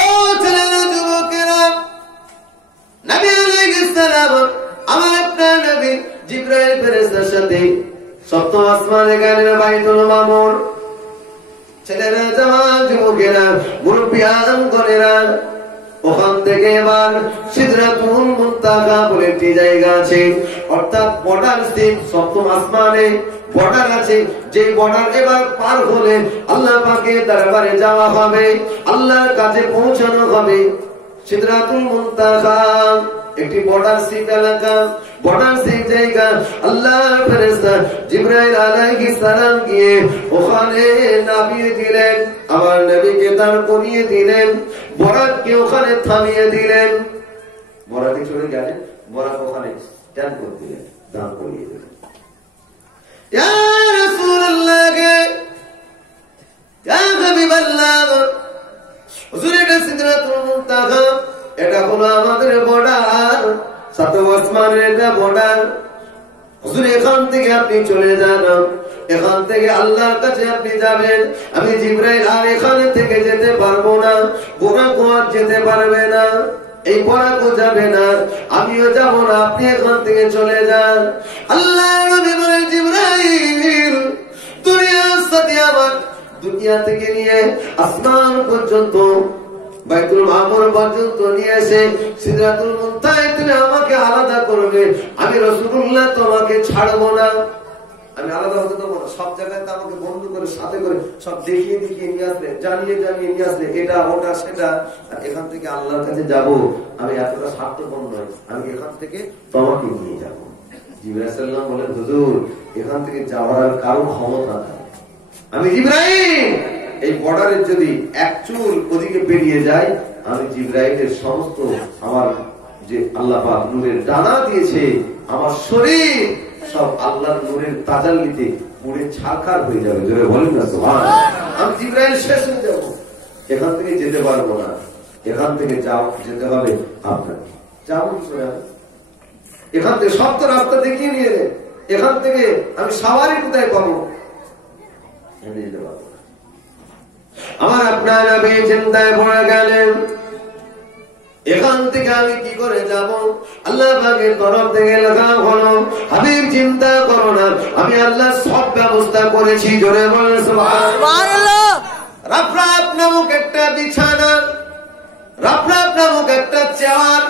ও ছেলেরা, যুবকেরা, নবী আলাইহিস সালাম আমার আপনার নবী জিবরাইল ফেরেশতার সাথে সপ্তম আসমানে গেলেন বাইতুল মামুর। ছেলেরা, জওয়ান, যুবকেরা, মুরব্বিয়ান করেরা, ওখান থেকে এবার সিদরাতুল মুনতাহা বলে একটি জায়গা আছে, অর্থাৎ বর্ডার স্থিত সপ্তম আসমানে বর্ডার আছে। যে বর্ডার এবার পার হলে আল্লাহ পাকের দরবারে যাওয়া হবে, আল্লাহর কাছে পৌঁছানো হবে। সিদরাতুল মুনতাহা একটি বর্ডার স্থিত এলাকা, বর্ডার স্থিত জায়গা। আল্লাহর ফেরেশতা জিবরাইল আলাইহিস সালাম গিয়ে ওখানে নামিয়ে দিলেন, আমার নবীকে দাঁড় করিয়ে দিলেন, বরাককে ওখানে থামিয়ে দিলেন। বরাকে চলে গেলেন, বরাক ওখানে স্ট্যান্ড করে দিলেন, দাঁড় করিয়ে দিলেন। ইয়া রাসূলুল্লাহ, ইয়া হাবিবাল্লাহ, হুজুর, এটা সিদরাতুল মুনতাহা, এটা হলো আমাদের বর্ডার, সাতম আসমানের এটা বর্ডার। হুজুর, এখান থেকে আপনি চলে যান, এখান থেকে আল্লাহর কাছে আপনি যাবেন। আমি জিবরাইল আর এখানে থেকে যেতে পারবো না, বোরাকও আর যেতে পারবে না, এই বোরাকও যাবে না, আমিও যাব না, আপনি এখান থেকে চলে যান। আল্লাহর নবী বলেন, জিবরাইল, দুনিয়ার সাথে আমার দুনিয়া থেকে নিয়ে আসমান পর্যন্ত, বাইতুল মামুর পর্যন্ত নিয়ে এসে সিদরাতুল মুনতাহায় তুমি আমাকে আলাদা করবে। আমি রাসূলুল্লাহ তোমাকে ছাড়বো না, আমি আলাদা হতে দেবো না। সব জায়গায় তো আমাকে বন্ধু করে সাথে করে সব দেখিয়ে নিয়ে আসলে, জানিয়ে নিয়ে আসলে, এটা ওটা সেটা। আর এখান থেকে আল্লাহর কাছে যাব, আমি এতটা স্বার্থপর নয়, আমি এখান থেকে তোমাকে নিয়ে যাবো। জিবরাইল সাল্লাল্লাহু আলাইহি ওয়াসাল্লাম বলেন, হুজুর, এখান থেকে যাওয়ার আর কারো ক্ষমতা নাই। আমি জিবরাইল, এই বর্ডারের যদি এক চুল ওদিকে বেরিয়ে যায়, আমি জিবরাইলের সমস্ত আমার যে আল্লাহ পাক নূরের ডানা দিয়েছে, আমার শরীর সব আল্লাহর নূরের তাজাল্লিতে পুড়ে ছারখার হয়ে যাবে। জোরে বলেন না সুবহানাল্লাহ। আমি জিবরাইল শেষ হয়ে যাব, এখান থেকে যেতে পারবো না। এখান থেকে যেতে হবে আপনাকে। যাবো কি করে? এখান থেকে সব তো রাস্তা দেখিয়ে নিয়ে দেন, এখান থেকে আমি সাওয়ারি কোথায় পাবো? যেতে পারবো না। আমার আপনার নবী চিন্তায় পড়ে গেলেন, এখান থেকে আমি কি করে যাব? আল্লাহ পাকের তরফ থেকে লেখা হলো, হাবিব চিন্তা করো না, আমি আল্লাহ সব ব্যবস্থা করেছি। জোরে বলেন সুবহানাল্লাহ। রাফরাফ নামক একটা বিছানা, রাফরাফ নামক একটা চেয়ার,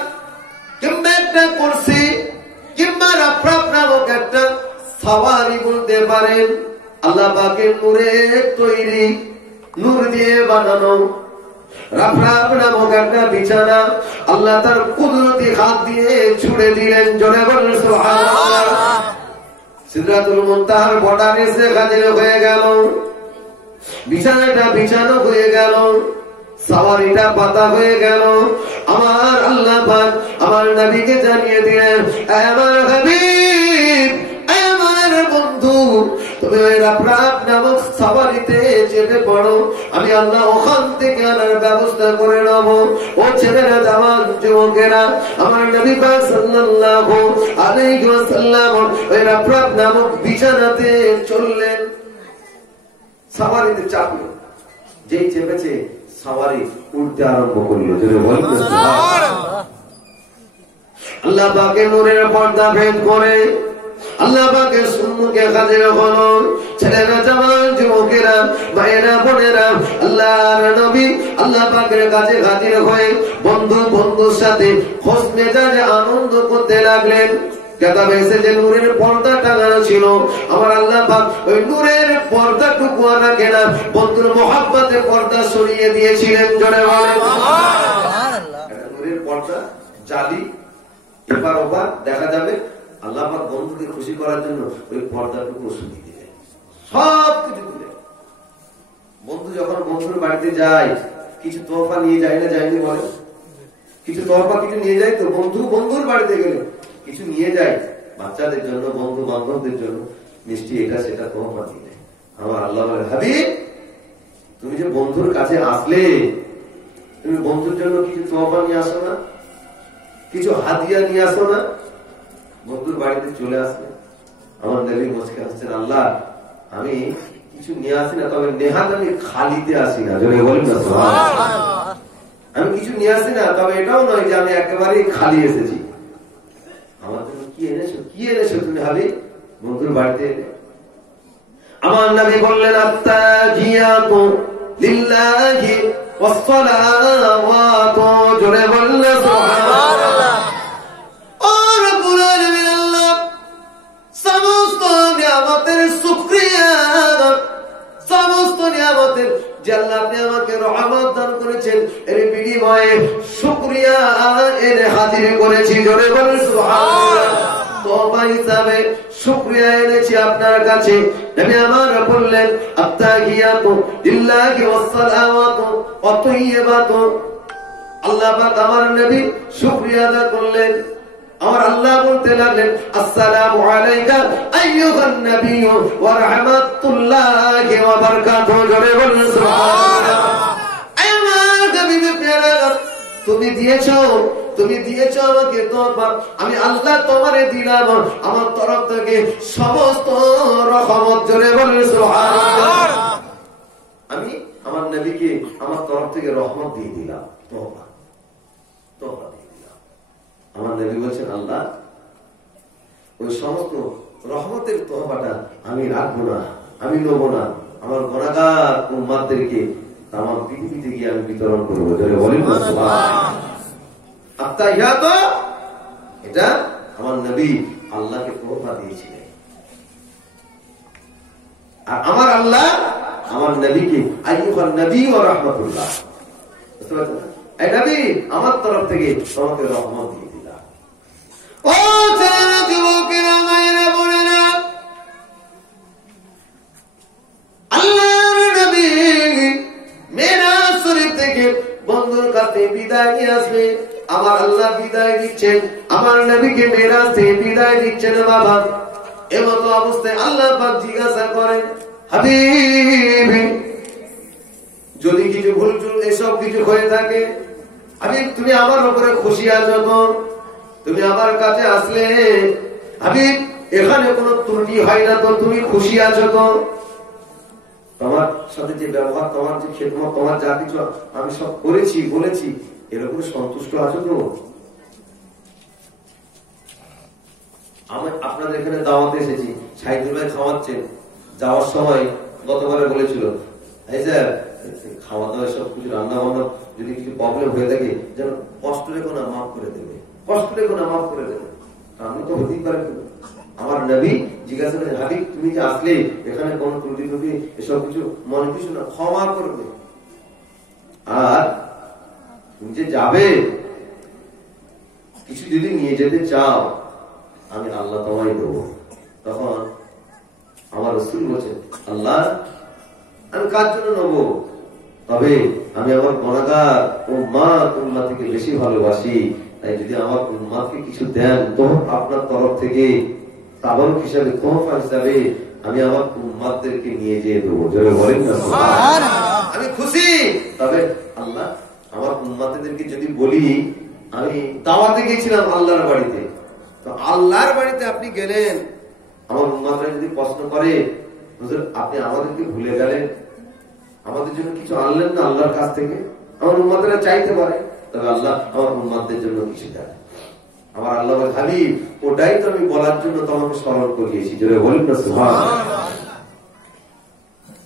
কিংবা একটা কুরসি, কিংবা রাফরাফ নামক একটা সাওয়ারি বলতে পারেন, আল্লাহ পাকের নূরের তৈরি, নূর দিয়ে বানানো রাফরাফ নামক একটা বিছানা আল্লাহ তার কুদরতি হাত দিয়ে ছুড়ে দিলেন। জোরে বলেন সুবহানাল্লাহ। সিদরাতুল মুনতাহার বর্ডারে এসে হাজির হয়ে গেল, বিছানাটা বিছানো হয়ে গেল, সাওয়ারিটা পাতা হয়ে গেল। আমার আল্লাহ পাক আমার নবীকে জানিয়ে দিলেন, আমার হাবিব, আমার বন্ধু, তুমি ওই রাফরাফ নামক সাওয়ারিতে চেপে পড়ো, আমি আল্লাহ ওখান থেকে আনার ব্যবস্থা করে নেব। ও ছেলেরা, জওয়ান, যুবকেরা, আমার নবী পাক সাল্লাল্লাহু আলাইহি ওয়াসাল্লাম ওই রাফরাফ নামক বিছানাতে চললেন, সাওয়ারিতে চাপলেন। যেই চেপেছে সাওয়ারি উল্টে আরম্ভ করলো। যদি বলেন সুবহানাল্লাহ। আল্লাহ পাকের নূরের পর্দা ভেদ করে আল্লাহ পাকের সম্মুখে হাজির হলো। ছেলেরা, জওয়ান, যুবকেরা, ভাইয়েরা, বোনেরা, আল্লাহর নবী আল্লাহ পাকের কাছে হাজির হয়ে বন্ধুর সাথে খোঁজ মেজাজে আনন্দ করতে লাগলেন। কেতাবে এসেছে নূরের পর্দা টাঙানো ছিল। আমার আল্লাহ পাক ওই নূরের পর্দাটুকু আনাকে না, বন্ধুর মহব্বতে পর্দা সরিয়ে দিয়েছিলেন। জোরে বলেন সুবহানাল্লাহ। নূরের পর্দা জালি, এবার ওবার দেখা যাবে। আল্লাহ পাক বন্ধুকে খুশি করার জন্য ওই পর্দাটুকু সরিয়ে দিলেন, সব কিছু দিলেন। বন্ধু যখন বন্ধুর বাড়িতে যায়, কিছু তোহফা নিয়ে যায় না, যায়নি বলে? কিছু তোহফা কিছু নিয়ে যায় তো। বন্ধুর বাড়িতে গেলে কিছু নিয়ে যায়, বাচ্চাদের জন্য, বন্ধু বান্ধবদের জন্য মিষ্টি এটা সেটা তোহফা দিলে। আমার আল্লাহ বলে, হাবিব তুমি যে বন্ধুর কাছে আসলে, তুমি বন্ধুর জন্য কিছু তোহফা নিয়ে আসো না, কিছু হাদিয়া নিয়ে আসো না? বন্ধুর বাড়িতে চলে আসলে আমার নবী মুচকে হাসছেন, আল্লাহ আমি কিছু নিয়ে আসি না, তবে নেহাত আমি খালিতে আসি না। জোরে বলেন না সুবহানাল্লাহ। আমি কিছু নিয়ে আসি না, তবে এটাও নয় যে আমি একেবারেই খালি এসেছি। আমার জন্য কি এনেছো, কি এনেছো তুমি হাবিব বন্ধুর বাড়িতে? আমার নবী বললেন, আত্তাহিয়াতু লিল্লাহি ওয়াসসালাওয়াতু, জোরে বললেন সুবহানাল্লাহ। ও রব্বুল আলামিন, আল্লাহ সমস্ত নিয়ামতের শুকরিয়া, সমস্ত নিয়ামতের যে আল্লাহ আপনি আমাকে রহমত দান করেছেন, এর বিনিময়ে শুকরিয়া এর হাজির করেছি। জোরে বলেন সুবহানাল্লাহ। তওবা হিসাবে শুকরিয়া এনেছি আপনার কাছে। নবী আমার বললেন, আত্তাহিয়াতু লিল্লাহি ওয়াসসালাওয়াতু ওয়া তাইয়্যিবাতু। আল্লাহ পাক আমার নবী শুকরিয়া আদা করলেন। আমার আল্লাহ বলতে লাগলেন, আসসালামু আলাইকা আইয়ুহান নাবিয়্যু ওয়া রাহমাতুল্লাহি ওয়া বারাকাতুহু। জোরে বলেন সুবহানাল্লাহ। আমার নবী প্যারা, তুমি দিয়েছো আমাকে তোহফা, আমি আল্লাহ তোমারে দিলাম আমার তরফ থেকে সমস্ত রহমত। জোরে বলেন সুবহানাল্লাহ। আমি আমার নবীকে আমার তরফ থেকে রহমত দিয়ে দিলাম, তোহফা দিয়ে দিলাম। আমার নবী বলছেন, আল্লাহ ওই সমস্ত রহমতের তোহফাটা আমি রাখবো না, আমি নেবো না, আমার গুনাহগার উম্মতদেরকে আমার পৃথিবীতে গিয়ে আমি বিতরণ করবো। জোরে বলেন না সুবহানাল্লাহ। আত্তাহিয়াতু, এটা আমার নবী আল্লাহকে তোহফা দিয়েছিলেন। আর আমার আল্লাহ আমার নবীকে আইয়ুহান নবী ওয়া রাহমাতুল্লাহ, এই নবী আমার তরফ থেকে তোমাকে রহমত দিয়ে দিলাম। ও ছেলেরা, যুবকেরা, মায়েরা, বোনেরা, আল্লাহর নবী মেরাজ শরীফ থেকে বন্ধুর কাছে বিদায় নিয়ে আসবে। আমার আল্লাহ বিদায় দিচ্ছেন, আমার নবীকে মেরাজ থেকে বিদায় দিচ্ছেন। বাবা এমত অবস্থায় আল্লাহ পাক জিজ্ঞাসা করেন, হাবিব যদি কিছু ভুল চুল এসব কিছু হয়ে থাকে, হাবিব তুমি আমার উপরে খুশি আছো তো? তুমি আমার কাছে আসলে হাবিব এখানে কোনো ত্রুটি হয় না তো? তুমি খুশি আছো তো? তোমার সাথে যে ব্যবহার, তোমার যে খেদমত, তোমার যা কিছু আমি সব করেছি বলেছি, এরকম সন্তুষ্ট আছো তো? আমি আপনাদের এখানে দাওয়াতে এসেছি, সাইদুল ভাই খাওয়াচ্ছেন, যাওয়ার সময় গতবারে বলেছিল, এই স্যার খাওয়া দাওয়া সব কিছু রান্না বান্না যদি কিছু প্রবলেম হয়ে থাকে যেন কষ্ট রেখো না, মাফ করে দেবে, কষ্ট রেখো না, মাফ করে দেবে। আমি তো হতেই পারে। আমার নবী জিজ্ঞাসা করেন, হাবিব তুমি যে আসলে এখানে কোন ত্রুটি ত্রুটি এসব কিছু মনে কিছু না, ক্ষমা করবে। আর তুমি যে যাবে, কিছু যদি নিয়ে যেতে চাও আমি আল্লাহ তোমায় দেবো। তখন আমার রাসূল বলেছেন, আল্লাহ আমি কার জন্য নেবো? তবে আমি আমার গুনাহগার উম্মতকে বেশি ভালোবাসি, তাই যদি আমার উম্মতকে কিছু দেন তো আপনার তরফ থেকে তাবারুক হিসাবে, তোহফা হিসাবে আমি আমার উম্মতদেরকে নিয়ে যেয়ে দেবো। জোরে বলেন না সুবহানাল্লাহ। আমি খুশি। তবে আল্লাহ আমার উম্মতদেরকে যদি বলি, আমি দাওয়াতে গেছিলাম আল্লাহর বাড়িতে, তো আল্লাহর বাড়িতে আপনি গেলেন, আমার উম্মতরা যদি প্রশ্ন করে, হুজুর আপনি আমাদেরকে ভুলে গেলেন, আমাদের জন্য কিছু আনলেন না আল্লাহর কাছ থেকে? আমার উম্মতরা চাইতে পারে, তবে আল্লাহ আমার উম্মতদের জন্য কিছু দেয়। আমার আল্লাহ বলে, হাবিব ওটাই তো আমি বলার জন্য তোমাকে স্মরণ করিয়েছি। জোরে বলেন না সুবহানাল্লাহ।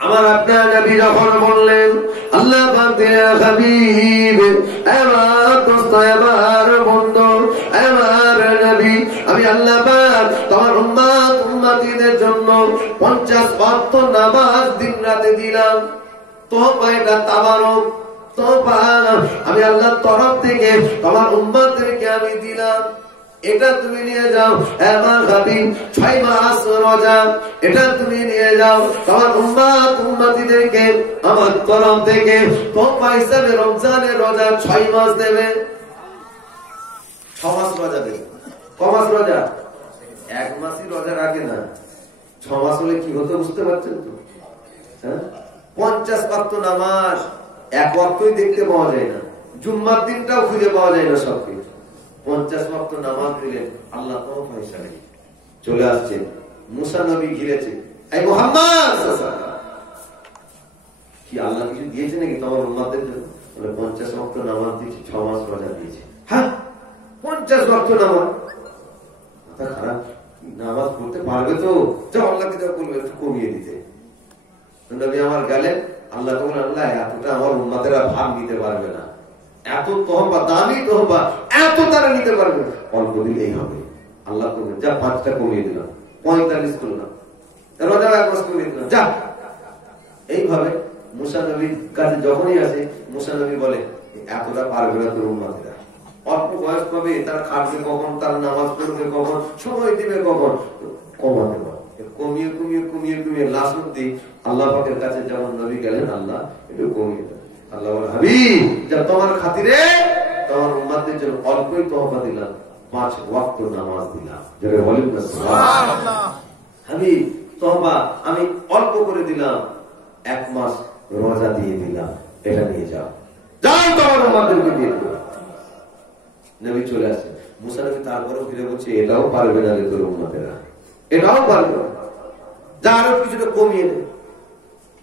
আমার আপনার নবী যখন বললেন, আল্লাহ পাক হাবিব আমার দোস্ত, আমার বন্ধু, আমার নবী, আমি আল্লাহ পাক তোমার উম্মতদের জন্য 50 ওয়াক্ত নামাজ দিন রাতে দিলাম। তোহফা, এটা তাবারুক তোহফা, আমি আল্লাহর তরফ থেকে তোমার উম্মতদেরকে আমি দিলাম। এটা তুমি নিয়ে যাও আমার হাবিব, 6 মাস রোজা, এটা তুমি নিয়ে যাও তোমার উম্মতিদেরকে আমার তরফ থেকে তোহফা হিসাবে। রমজানের রোজা 6 মাস দেবে, 6 মাস রোজা দেবে। ক মাস রোজা? এক মাসই রোজা রাখে না, 6 মাস হলে কি হতো বুঝতে পারছেন তো? হ্যাঁ, 50 ওয়াক্ত নামাজ এক ওয়াক্তই দেখতে পাওয়া যায় না, জুম্মার দিনটাও খুঁজে পাওয়া যায় না। সবকিছু 50 ওয়াক্ত নামাজ দিলেন, আল্লাহ কোনো পয়সা নেই, চলে আসছে। মুসা নবী ঘিরেছে, এই মুহাম্মদ কি আল্লাহ কিছু দিয়েছে নাকি তোমার উম্মতের জন্য? 50 ওয়াক্ত নামাজ দিয়েছি, 6 মাস রোজা দিয়েছে। হ্যাঁ, 50 ওয়াক্ত নামাজ, মাথা খারাপ, নামাজ পড়তে পারবে তো? যাও আল্লাহকে যাও বলবে একটু কমিয়ে দিতে। নবী আমার গেলেন, আল্লাহ তখন আল্লাহ এতটা আমার উম্মতেরা ভাগ নিতে পারবে না, এত তহবা, দামি তহবা এত তারা নিতে পারবে না, অল্প দিলেই হবে। আল্লাহ করবে, যা 5টা কমিয়ে দিলাম, 45 করলাম, রোজা 1 মাস কমিয়ে দিলাম, যা। এইভাবে মুসা নবীর কাছে যখনই আসে, মুসা নবী বলে এতটা পারবে না তোর উম্মতেরা, অল্প বয়স পাবে, তারা খাটবে কখন, তারা নামাজ পড়বে কখন, সময় দিবে কখন, কমাতে পারে। কমিয়ে কমিয়ে কমিয়ে কমিয়ে লাস্ট অব্দি আল্লাহ পাকের কাছে যেমন নবী গেলেন, আল্লাহ একটু কমিয়ে দেন। আল্লাহ বলে, হাবিব যা তোমার খাতিরে তোমার উম্মতদের জন্য অল্পই তহফা দিলাম, 5 ওয়াক্ত নামাজ দিলাম। যারা বলেন না সুবহানাল্লাহ, হাবিব তহফা আমি অল্প করে দিলাম, 1 মাস রোজা দিয়ে দিলাম, এটা নিয়ে যাও, যাও তোমার উম্মতদেরকে দিয়ে দাও। নবী চলে আসে, মুসা নবী তারপরেও ফিরে বলছে এটাও পারবে না রে তোর উম্মতেরা, এটাও পারবে না, যা আরো কিছুটা কমিয়ে নেই।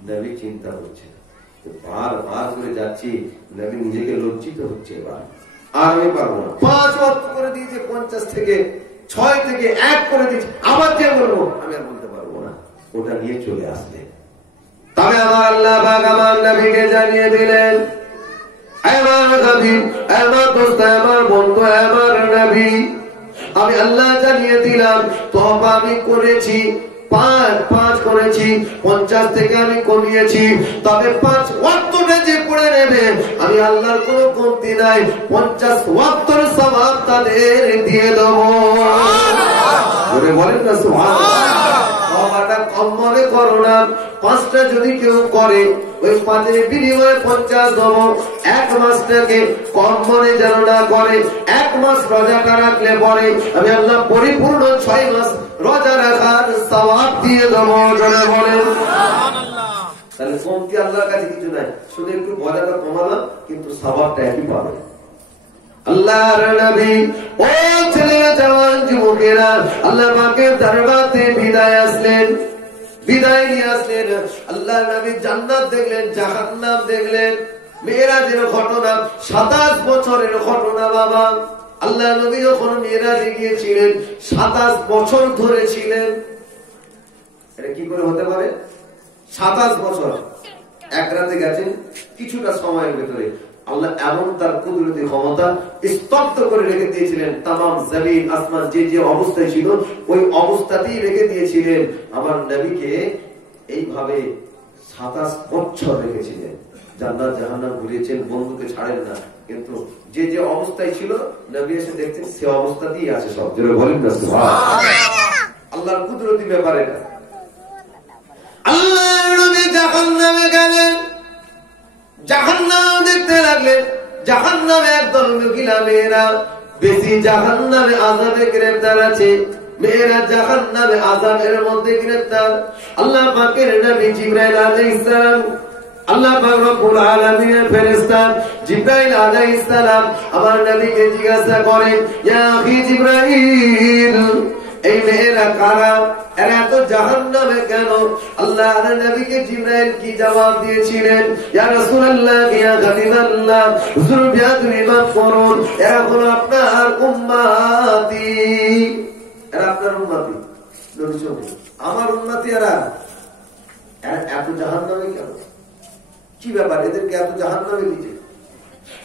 নবী চিন্তা করছে, বারবার করে যাচ্ছি, নবী নিজেকে লজ্জিত হচ্ছে, এবার আর আমি পারবো না। 5 ওয়াক্ত করে দিয়েছে, 50 থেকে 6 থেকে 1 করে দিয়েছে, আবার যে বলবো আমি আর বলতে পারবো না। ওটা নিয়ে চলে আসলে তবে আমার আল্লাহ পাক আমার নবীকে জানিয়ে দিলেন, আমার নবী, আমার দোস্ত, আমার বন্ধু, আমার নবী, আমি আল্লাহ জানিয়ে দিলাম তওবা আমি করেছি, 5 করেছি, 50 থেকে আমি কমিয়েছি, তবে 5 ওয়াক্তটা যে পড়ে নেবে আমি আল্লাহর কোনো কমতি নাই, 50 ওয়াক্তের সওয়াব তাদের দিয়ে দেবো। বলেন না সুবহানাল্লাহ। তওবাটা কম মনে করো না, 5টা যদি কেউ করে ওই 5-এর বিনিময়ে 50 দেবো। 1 মাসটাকে কম মনে যেন না করে, 1 মাস রোজাটা রাখলে পরে আমি আল্লাহ পরিপূর্ণ 6 মাস রোজা রাখার সওয়াব দিয়ে দেবো। বলেন সুবহানাল্লাহ। তাহলে কমতি আল্লাহর কাছে কিছু নাই, শুধু একটু রোজাটা কমালাম, কিন্তু সওয়াবটা একই পাবে। আল্লাহর নবী, ও ছেলেরা, জওয়ান যুবকেরা, আল্লাহ পাকের দরবারে বিদায় আসলেন, বিদায় নিয়ে আসলেন। আল্লাহর নবী জান্নাত দেখলেন, জাহান্নাম দেখলেন, মেরাজের ঘটনা, 27 বছরের ঘটনা। বাবা, আল্লাহর নবী যখন মেরাজে গিয়েছিলেন 27 বছর ধরে ছিলেন। এটা কি করে হতে পারে? 27 বছর এক রাতে গেছেন, কিছুটা সময়ের ভেতরে আল্লাহ এমন তার কুদরতি ক্ষমতা স্তব্ধ করে রেখে দিয়েছিলেন। তামাম জমিন আসমান যে যে অবস্থায় ছিল ওই অবস্থাতেই রেখে দিয়েছিলেন। আমার নবীকে এইভাবে 27 বছর রেখেছিলেন। জান্নাত জাহান্নাম ঘুরিয়েছেন, বন্ধুকে ছাড়েন না, কিন্তু যে যে অবস্থায় ছিল নবী এসে দেখছেন সে অবস্থাতেই আছে। সব জোরে বলেন না সুবহানাল্লাহ। আল্লাহর কুদরতি ব্যাপারে আল্লাহ নবী জাহান্নামে গেলেন, জাহান্নাম দেখতে লাগলেন। জাহান্নামে একদল মহিলা মেয়েরা বেশি জাহান্নামে আযাবে গ্রেফতার আছে, মেয়েরা জাহান্নামে আযাবের মধ্যে গ্রেফতার। আল্লাহ পাকের নবী জিবরাইল আলাইহিস সালাম, আল্লাহ পাক রব্বুল আলামিনের ফেরেশতা জিবরাইল আলাইহিস সালাম আমার নবীকে জিজ্ঞাসা করেন, ইয়া আখি জিবরাইল, এই মেয়েরা কারা, এরা তো জাহান্নামে কেন? আল্লাহর নবীকে জিবরাইল কি জবাব দিয়েছিলেন? ইয়া রাসূলুল্লাহ, ইয়া হাবিবাল্লাহ, হুজুর বিয়াদুল মাফ করুন, এরা হলো আপনার উম্মতি, এরা আপনার উম্মতি। নবী বলেন, আমার উম্মতি এরা এত জাহান্নামে কেন? কি ব্যাপার, এদেরকে এত জাহান্নামে দিয়েছে?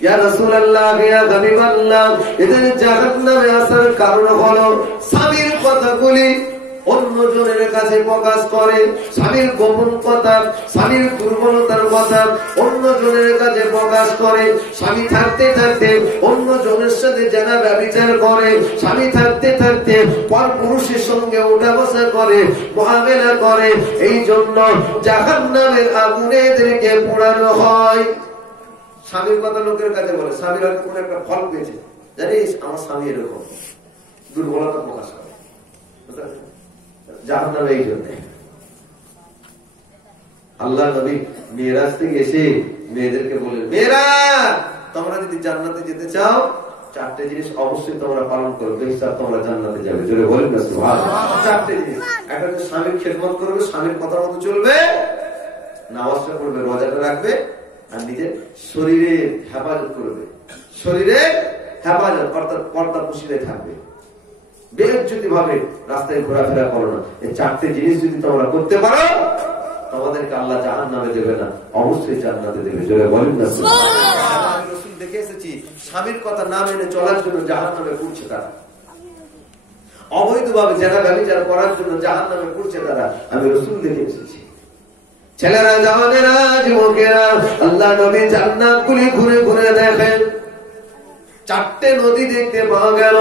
ইয়া রাসূলুল্লাহ, ইয়া হাবিবাল্লাহ, এদের জাহান্নামে আসার কারণ হলো স্বামীর কথাগুলি অন্যজনের কাছে প্রকাশ করে, স্বামীর গোপন কথা, স্বামীর দুর্বলতার কথা অন্যজনের কাছে প্রকাশ করে, স্বামী থাকতে থাকতে অন্যজনের সাথে জানা ব্যভিচার করে, স্বামী থাকতে থাকতে পর পুরুষের সঙ্গে উঠা বসা করে, মুআমেলা করে। এই জন্য জাহান্নামের আগুনে এদেরকে পোড়ানো হয়। স্বামীর কথা লোকের কাছে বলে, স্বামীর হয়তো কোনো একটা ফল পেয়েছে, জানিস আমার স্বামী এরকম, দুর্বলতা প্রকাশ করে, জাহান্নামে এই জন্য আল্লাহ নবী মেরাজ থেকে এসে মেয়েদেরকে বললেন, মেয়েরা তোমরা যদি জান্নাতে যেতে চাও 4টে জিনিস অবশ্যই তোমরা পালন করবে, ইনশাআল্লাহ তোমরা জান্নাতে যাবে। জোরে বলেন না সুবহানাল্লাহ। 4টে জিনিস, একটা হচ্ছে স্বামীর খেদমত করবে, স্বামীর কথা মতো চলবে, নামাজটা পড়বে, রোজাটা রাখবে, আর নিজের শরীরে হেফাজত করবে, শরীরে হেফাজত অর্থাৎ পর্দা পুশিয়ে থাকবে, বেজ্জতি ভাবে রাস্তায় ঘোরাফেরা করো না। এই 4টে জিনিস যদি তোমরা করতে পারো তোমাদেরকে আল্লাহ জাহান্নামে দেবে না, অবশ্যই জান্নাতে দেবে। জোরে বলেন না সুবহানাল্লাহ। আমি রাসূল দেখে এসেছি স্বামীর কথা না মেনে চলার জন্য জাহান্নামে পড়ছে তারা, অবৈধভাবে জেনা ব্যভিচার করার জন্য জাহান্নামে পড়ছে তারা, আমি রাসূল দেখে এসেছি। ছেলেরা, জওয়ানেরা, যুবকেরা, আল্লাহ নবী জান্নাতগুলি ঘুরে ঘুরে দেখেন। 4টে নদী দেখতে পাওয়া গেল,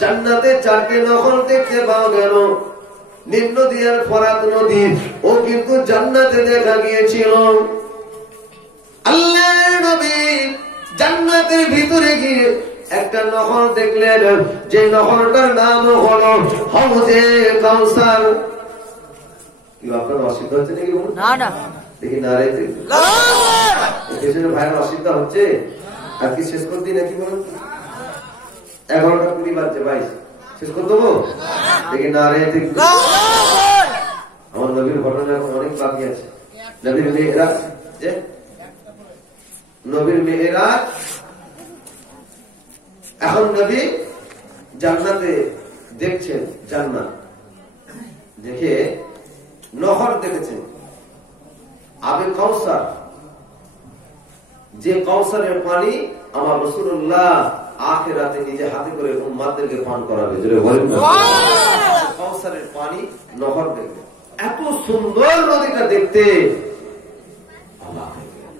জান্নাতে 4টে নহর দেখতে পাওয়া গেল। নীল নদী আর ফরাত নদী ও কিন্তু জান্নাতে দেখা গিয়েছিল। আল্লাহ নবী জান্নাতের ভিতরে গিয়ে একটা নহর দেখলেন, যে নহরটার নাম হলো হাউজে কাউসার। কি আপনার অসুবিধা হচ্ছে নাকি? না না, দেখি না রে, পেছনে ভাইয়ের অসুবিধা হচ্ছে। আর কি শেষ করতে নাকি বলুন? 11টা 20 বাজছে, 22 শেষ করে দেবো? দেখি না রে, আমার নবীর ঘটনা এখন অনেক বাকি আছে। নবীর মেয়েরাজ, যে নবীর মেয়েরাজ, এখন নবী জান্নাতে দেখছেন, জান্নাত দেখে নহর দেখেছেন, আবে কাউসার, যে কাউসারের পানি আমার রাসূলুল্লাহ আখিরাতে নিজে হাতে করে উম্মতদেরকে পান করাবে। জোরে বলেন না সুবহানাল্লাহ। কাউসারের পানি নহর দেখবে, এত সুন্দর নদীটা দেখতে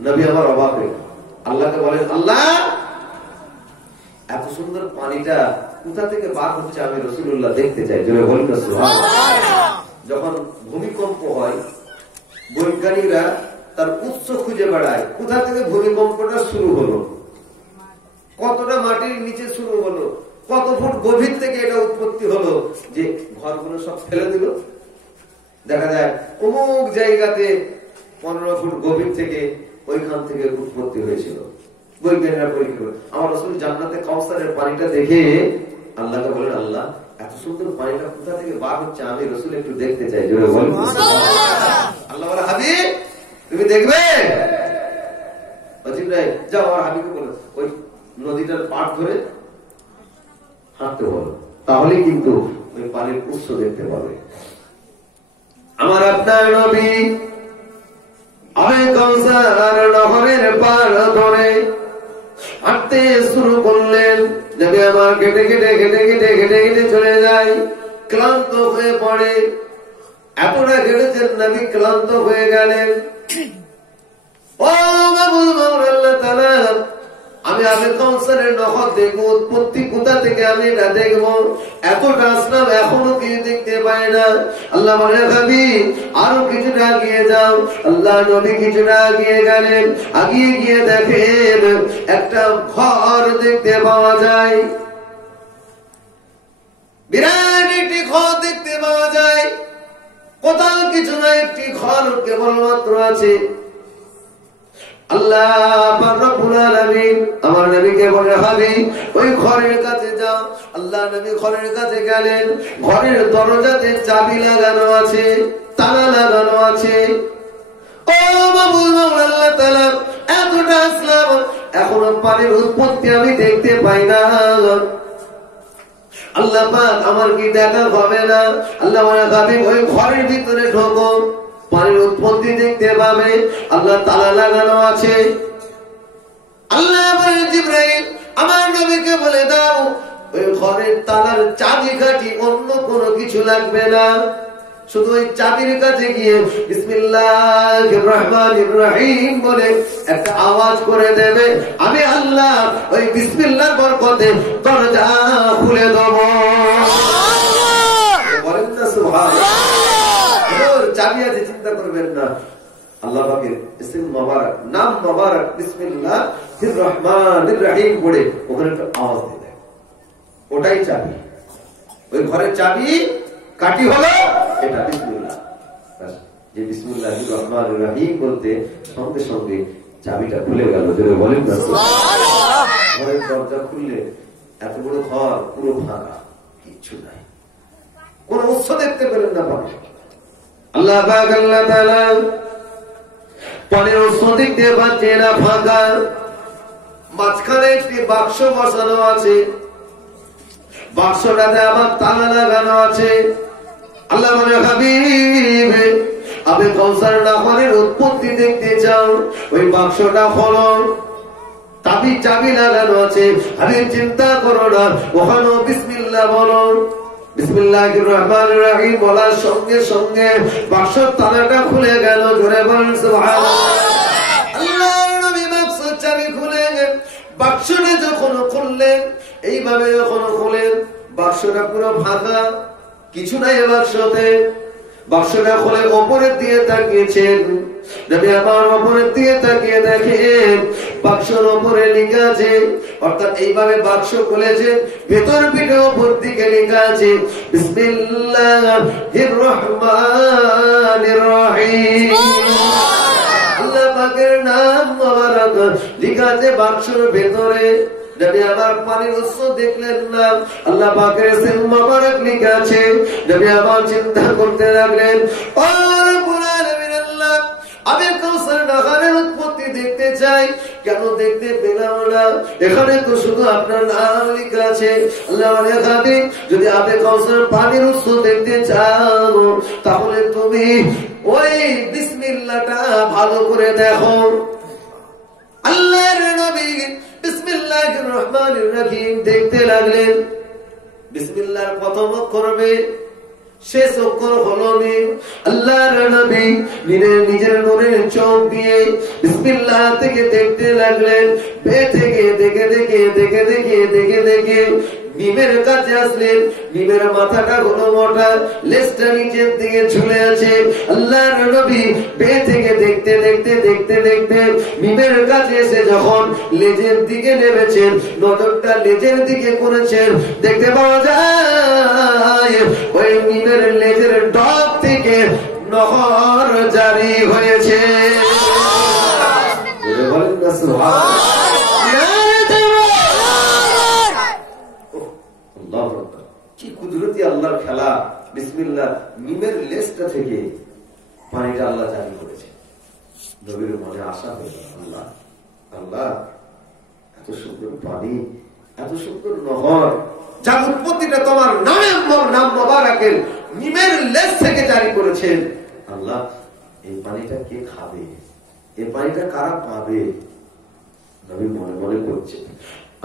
নবী আমার অবাক হয়ে আল্লাহকে বলেন, আল্লাহ এত সুন্দর পানিটা কোথা থেকে বার হচ্ছে আমি রাসূলুল্লাহ দেখতে চাই। জোরে বলেন না সুবহানাল্লাহ। যখন ভূমিকম্প হয় বৈজ্ঞানিকরা তার উৎস খুঁজে বেড়ায়, কোথা থেকে ভূমিকম্পটা শুরু হলো, কতটা মাটির নিচে শুরু হলো, কত ফুট গভীর থেকে এটা উৎপত্তি হলো, যে ঘরগুলো সব ফেলে দিল। দেখা যায় অমুক জায়গাতে 15 ফুট গভীর থেকে ওইখান থেকে উৎপত্তি হয়েছিল। বৈজ্ঞানিকরা পরীক্ষা করে আমার রাসূল জান্নাতে কাউসারের পানিটা দেখে আল্লাহকে বলেন, আল্লাহ এত সুন্দর পানিটা কোথা থেকে বার হচ্ছে আমি রাসূল একটু দেখতে চাই। জোরে বলেন সুবহানাল্লাহ। আল্লাহ বলে, হাবিব তুমি দেখবে? জিবরাইল যাও আমার হাবিবকে বলো ওই নদীটার পাড় ধরে হাঁটতে বলো, তাহলে কিন্তু ওই পানির উৎস দেখতে পাবে। আমার আপনার নবী আবে কাউসার নহরের পাড় ধরে হাঁটতে শুরু করলেন। নবী আমার কেটে কেটে কেটে কেটে কেটে কেটে চলে যায়, ক্লান্ত হয়ে পড়ে। এতটা কেটেছেন নবী ক্লান্ত হয়ে গেলেন। ও মাবুদ আল্লাহ তাআলা, আমি আবে কাউসারের নহর দেখবো, উৎপত্তি কোথা থেকে আমি এটা দেখবো, এতটা আসলাম এখনো কিছু দেখতে পাই না। আল্লাহ বলে, হাবিব আরো কিছুটা এগিয়ে যাও। আল্লাহ নবী কিছুটা এগিয়ে গেলেন, এগিয়ে গিয়ে দেখেন একটা ঘর দেখতে পাওয়া যায়, বিরাট একটি ঘর দেখতে পাওয়া যায়। কোথাও কিছু না, একটি ঘর কেবলমাত্র আছে। আল্লাহ পাক রব্বুল আলামিন আমার নবীকে বলে, হাবিব ওই ঘরের কাছে যাও। আল্লাহ নবী ঘরের কাছে গেলেন, ঘরের দরজাতে চাবি লাগানো আছে, তালা লাগানো আছে। ও মাবুদ আল্লাহ তাআলা, এতটা আসলাম এখনো পানির উৎপত্তি আমি দেখতে পাই না। আল্লাহ পাক আমার কি দেখা হবে না? আল্লাহ বলে, হাবিব ওই ঘরের ভিতরে ঢোকো, পানির উৎপত্তি দেখতে পাবে। আল্লাহ তালা লাগানো আছে। আল্লাহ বলে, জিবরাইল আমার নবীকে বলে দাও ওই ঘরের তালার চাবি কাঠি, অন্য কোনো কিছু লাগবে না, শুধু ওই চাবির কাছে গিয়ে বিসমিল্লাহির রহমানির রহিম বলে একটা আওয়াজ করে দেবে। আমি আল্লাহ ওই বিসমিল্লাহর বরকতে দরজা খুলে দেব। বলেন না সুবহানাল্লাহ। চাবি আছে, চিন্তা করবেন না। আল্লাহ পাকের ইসম মুবারক, নাম মুবারক বিসমিল্লাহির রহমানির রহিম পড়ে ওখানে একটা আওয়াজ দিবে, ওটাই চাবি। ওই ঘরের চাবি কাটি হলো এটা বিসমিল্লাহ। যে বিসমিল্লাহির রহমানির রহিম বলতে সঙ্গে সঙ্গে চাবিটা খুলে গেল। যদি বলেন না ঘরের দরজা খুললে এত বড় ঘর পুরো ফাঁকা, কিচ্ছু নাই, কোন উৎস দেখতে পেলেন না পানি। আল্লাহ পাক আল্লাহ তাআলা পানির উৎস দেখতে পাচ্ছে না, ফাঁকা। মাঝখানে একটি বাক্স বসানো আছে, বাক্সটাতে আবার তালা লাগানো আছে। আল্লাহ বলে, হাবিব আপনি কাউসার নাহরের উৎপত্তি দেখতে চাও, ওই বাক্সটা খোলো, তাবি চাবি লাগানো আছে। হাবিব চিন্তা করো না, ওখানে বিসমিল্লাহ বলো। বিসমিল্লাহির রহমানির রহিম বলার সঙ্গে সঙ্গে বাক্সের তালাটা খুলে গেল। জোরে বলেন সুবহানাল্লাহ। আল্লাহর নবী বাক্সের চাবি খুলে বাক্সটা যখন খুললেন, এইভাবে যখন খুলেন, বাক্সটা পুরো ফাঁকা, কিছু নাই বাক্সতে। বাক্সটা খুলে ওপরের দিকে তাকিয়েছেন, নবী আমার ওপরের দিকে তাকিয়ে দেখেন বাক্সের ওপরে লেখা আছে, অর্থাৎ এইভাবে বাক্স খুলেছে, ভেতর পিঠে ওপর দিকে লেখা আছে বিসমিল্লাহির রহমানির রহিম। আল্লাহ পাকের নাম মোবারক লেখা আছে বাক্সের ভেতরে। নবী আমার পানির উৎস দেখলেন না, আল্লাহ পাকের ইসম মোবারক লেখা আছে। নবী আমার চিন্তা করতে লাগলেন, ও রব্বুল আলামিন আল্লাহ, আমি কাউসার নাহরের উৎপত্তি দেখতে চাই, কেন দেখতে পেলাম না? এখানে তো শুধু আপনার নাম লেখা আছে। আল্লাহ বলে, হাবিব যদি আপনি কাউসার পানির উৎস দেখতে চাও, তাহলে তুমি ওই বিসমিল্লাহটা ভালো করে দেখো। আল্লাহর নবী বিসমিল্লাহির রহমানির রহিম দেখতে লাগলেন। বিসমিল্লাহর প্রথম অক্ষর হবে, শেষ অক্ষর হলো মিম। আল্লাহর নবী নিজের নূরের চোখ দিয়ে বিসমিল্লাহ থেকে দেখতে লাগলেন। বে থেকে দেখে দেখে দেখে দেখে দেখে দেখে মিমের কাছে আসলেন। মিমের মাথাটা হলো মোটা, লেজটা নিচের দিকে ঝুলে আছে। আল্লাহর নবী বে থেকে দেখতে দেখতে দেখতে দেখতে মিমের কাছে এসে যখন লেজের দিকে নেমেছেন, নজরটা লেজের দিকে করেছেন, দেখতে পাওয়া যায় ওই মিমের লেজের ডগ থেকে নহর জারি হয়েছে। বলেন না সুবহানাল্লাহ। কি কুদরতি আল্লাহর খেলা! বিসমিল্লাহ মিমের লেজটা থেকে পানিটা আল্লাহ জারি করেছে। নবীর মনে আশা হয়ে গেল, আল্লাহ আল্লাহ এত সুন্দর পানি, এত সুন্দর নহর, যার উৎপত্তিটা তোমার নাম মোবারকের মিমের লেজ থেকে জারি করেছেন। আল্লাহ এই পানিটা কে খাবে? এই পানিটা কারা পাবে? নবী মনে মনে করছে,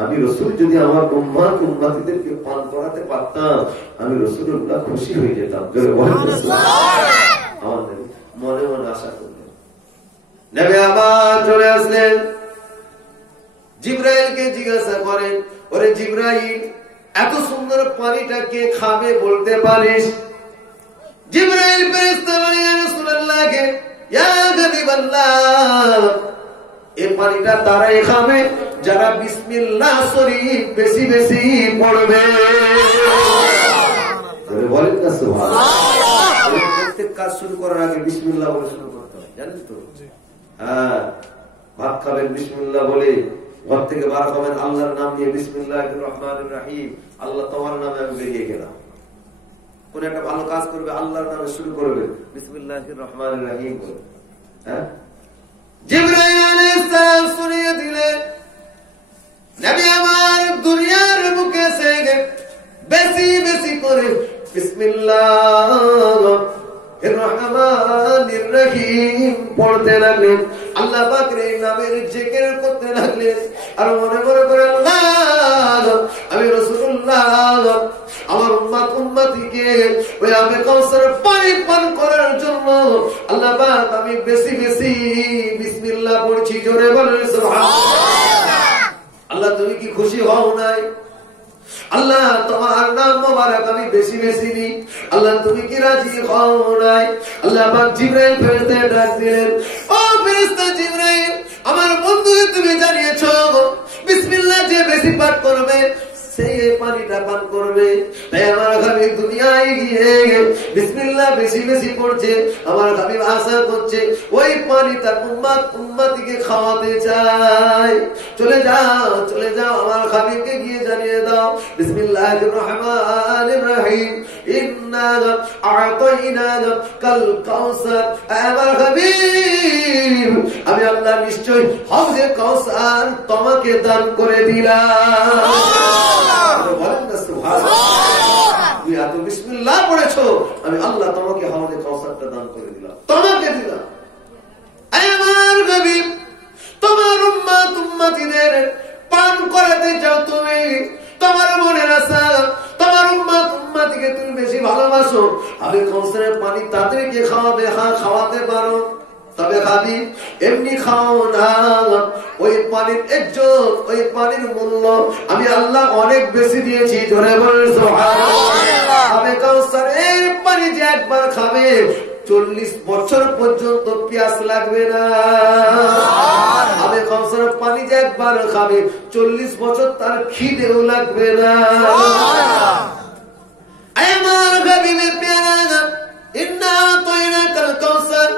আমি রাসূল যদি আমার উম্মতদেরকে পান করাতে পারতাম, আমি রাসূলুল্লাহ খুশি হয়ে যেতাম। আমাদের মনে মনে আশা করলেন। নবী আবার চলে আসলেন, জিবরাইলকে জিজ্ঞাসা করেন, ওরে জিবরাইল, এত সুন্দর পানিটা কে খাবে বলতে পারিস? জিবরাইল ফেরেশতা বলে, ইয়া রাসূলুল্লাহকে, ইয়া হাবিবাল্লাহ, এই পানিটা তারাই খাবে যারা বিসমিল্লাহ শরীফ বেশি বেশি পড়বে। বলেন না সুবহানাল্লাহ। প্রত্যেক কাজ শুরু করার আগে বিসমিল্লাহ বলে শুরু করতে হয়, জানেন তো? হ্যাঁ, ভাত খাবেন বিসমিল্লাহ বলে, ঘর থেকে বার হবেন আল্লাহর নাম নিয়ে বিসমিল্লাহির রহমানির রহিম। আল্লাহ তোমার নামে আমি বেরিয়ে গেলাম। কোন একটা ভালো কাজ করবে আল্লাহর নামে শুরু করবে বিসমিল্লাহির রহমানির রহিম বলে। হ্যাঁ, জিবরাইল আলাইহিস সালাম শুনিয়ে দিলেন, নবী আমার দুনিয়ার মুখে সে বেশি বেশি করে বিসমিল্লাহির রহমানির রহিম পড়তে লাগলেন। আল্লাহ পাকের নামের জিকির করতে লাগলেন। আর মনে মনে করে, আল্লাহ আমি রাসূলুল্লাহ আমার উম্মতিকে ওই আমি কাউসার পানি পান করার জন্য আল্লাহ পাক আমি বেশি বেশি বিসমিল্লাহ পড়ছি। জোরে বলেন সুবহানাল্লাহ। আল্লাহ তুমি কি খুশি হও নাই? আল্লাহ তোমার নাম মোবারক আমি বেশি বেশি দিই, আল্লাহ তুমি কি রাজি হও নাই? আল্লাহ পাক জিবরাইল ফেরেশতাকে ডাক দিলেন, ও ফেরেশতা জিবরাইল, আমার বন্ধুকে তুমি জানিয়েছো বিসমিল্লাহ যে বেশি পাঠ করবে সেই এই পানিটা পান করবে। তাই আমার হাবিব দুনিয়ায় গিয়ে বিসমিল্লাহ বেশি বেশি পড়ছে, আমার হাবিব আশা করছে ওই পানি তার উম্মতিকে খাওয়াতে চায়। চলে যাও আমার হাবিবকে গিয়ে জানিয়ে দাও বিসমিল্লাহির রহমানির রহিম ইন্না আ'তাইনাকা কাল কাউসার। আমার হাবিব আমি আল্লাহ নিশ্চয় হাউজে কাউসার তোমাকে দান করে দিলাম। বলেন না সুবহানাল্লাহ। তুমি এত বিসমিল্লাহ পড়েছো, আমি আল্লাহ তোমাকে হাউজে কাউসারটা দান করে দিলাম, তোমাকে দিলাম। আমার হাবিব তোমার উম্মতিদের পান করাতে চাও তুমি, তোমার মনের আশা, তোমার উম্মতিকে তুমি বেশি ভালোবাসো। আমি কাউসারের পানি তাদেরকে খাওয়াবে, হ্যাঁ খাওয়াতে পারো, তবে খাবি এমনি খাও না। ওই পানির ইজ্জত, ওই পানির মূল্য আমি আল্লাহ অনেক বেশি দিয়েছি। জোরে বলেন সুবহানাল্লাহ। আমি কাউসারের পানি যে একবার খাবে 40 বছর পর্যন্ত পিয়াস লাগবে না। আমি কাউসারের পানি যে একবার খাবে 40 বছর তার খিদেও লাগবে না। আমার হাবিবের পেয়ারা ইন্না আ'তাইনাকাল কাউসার,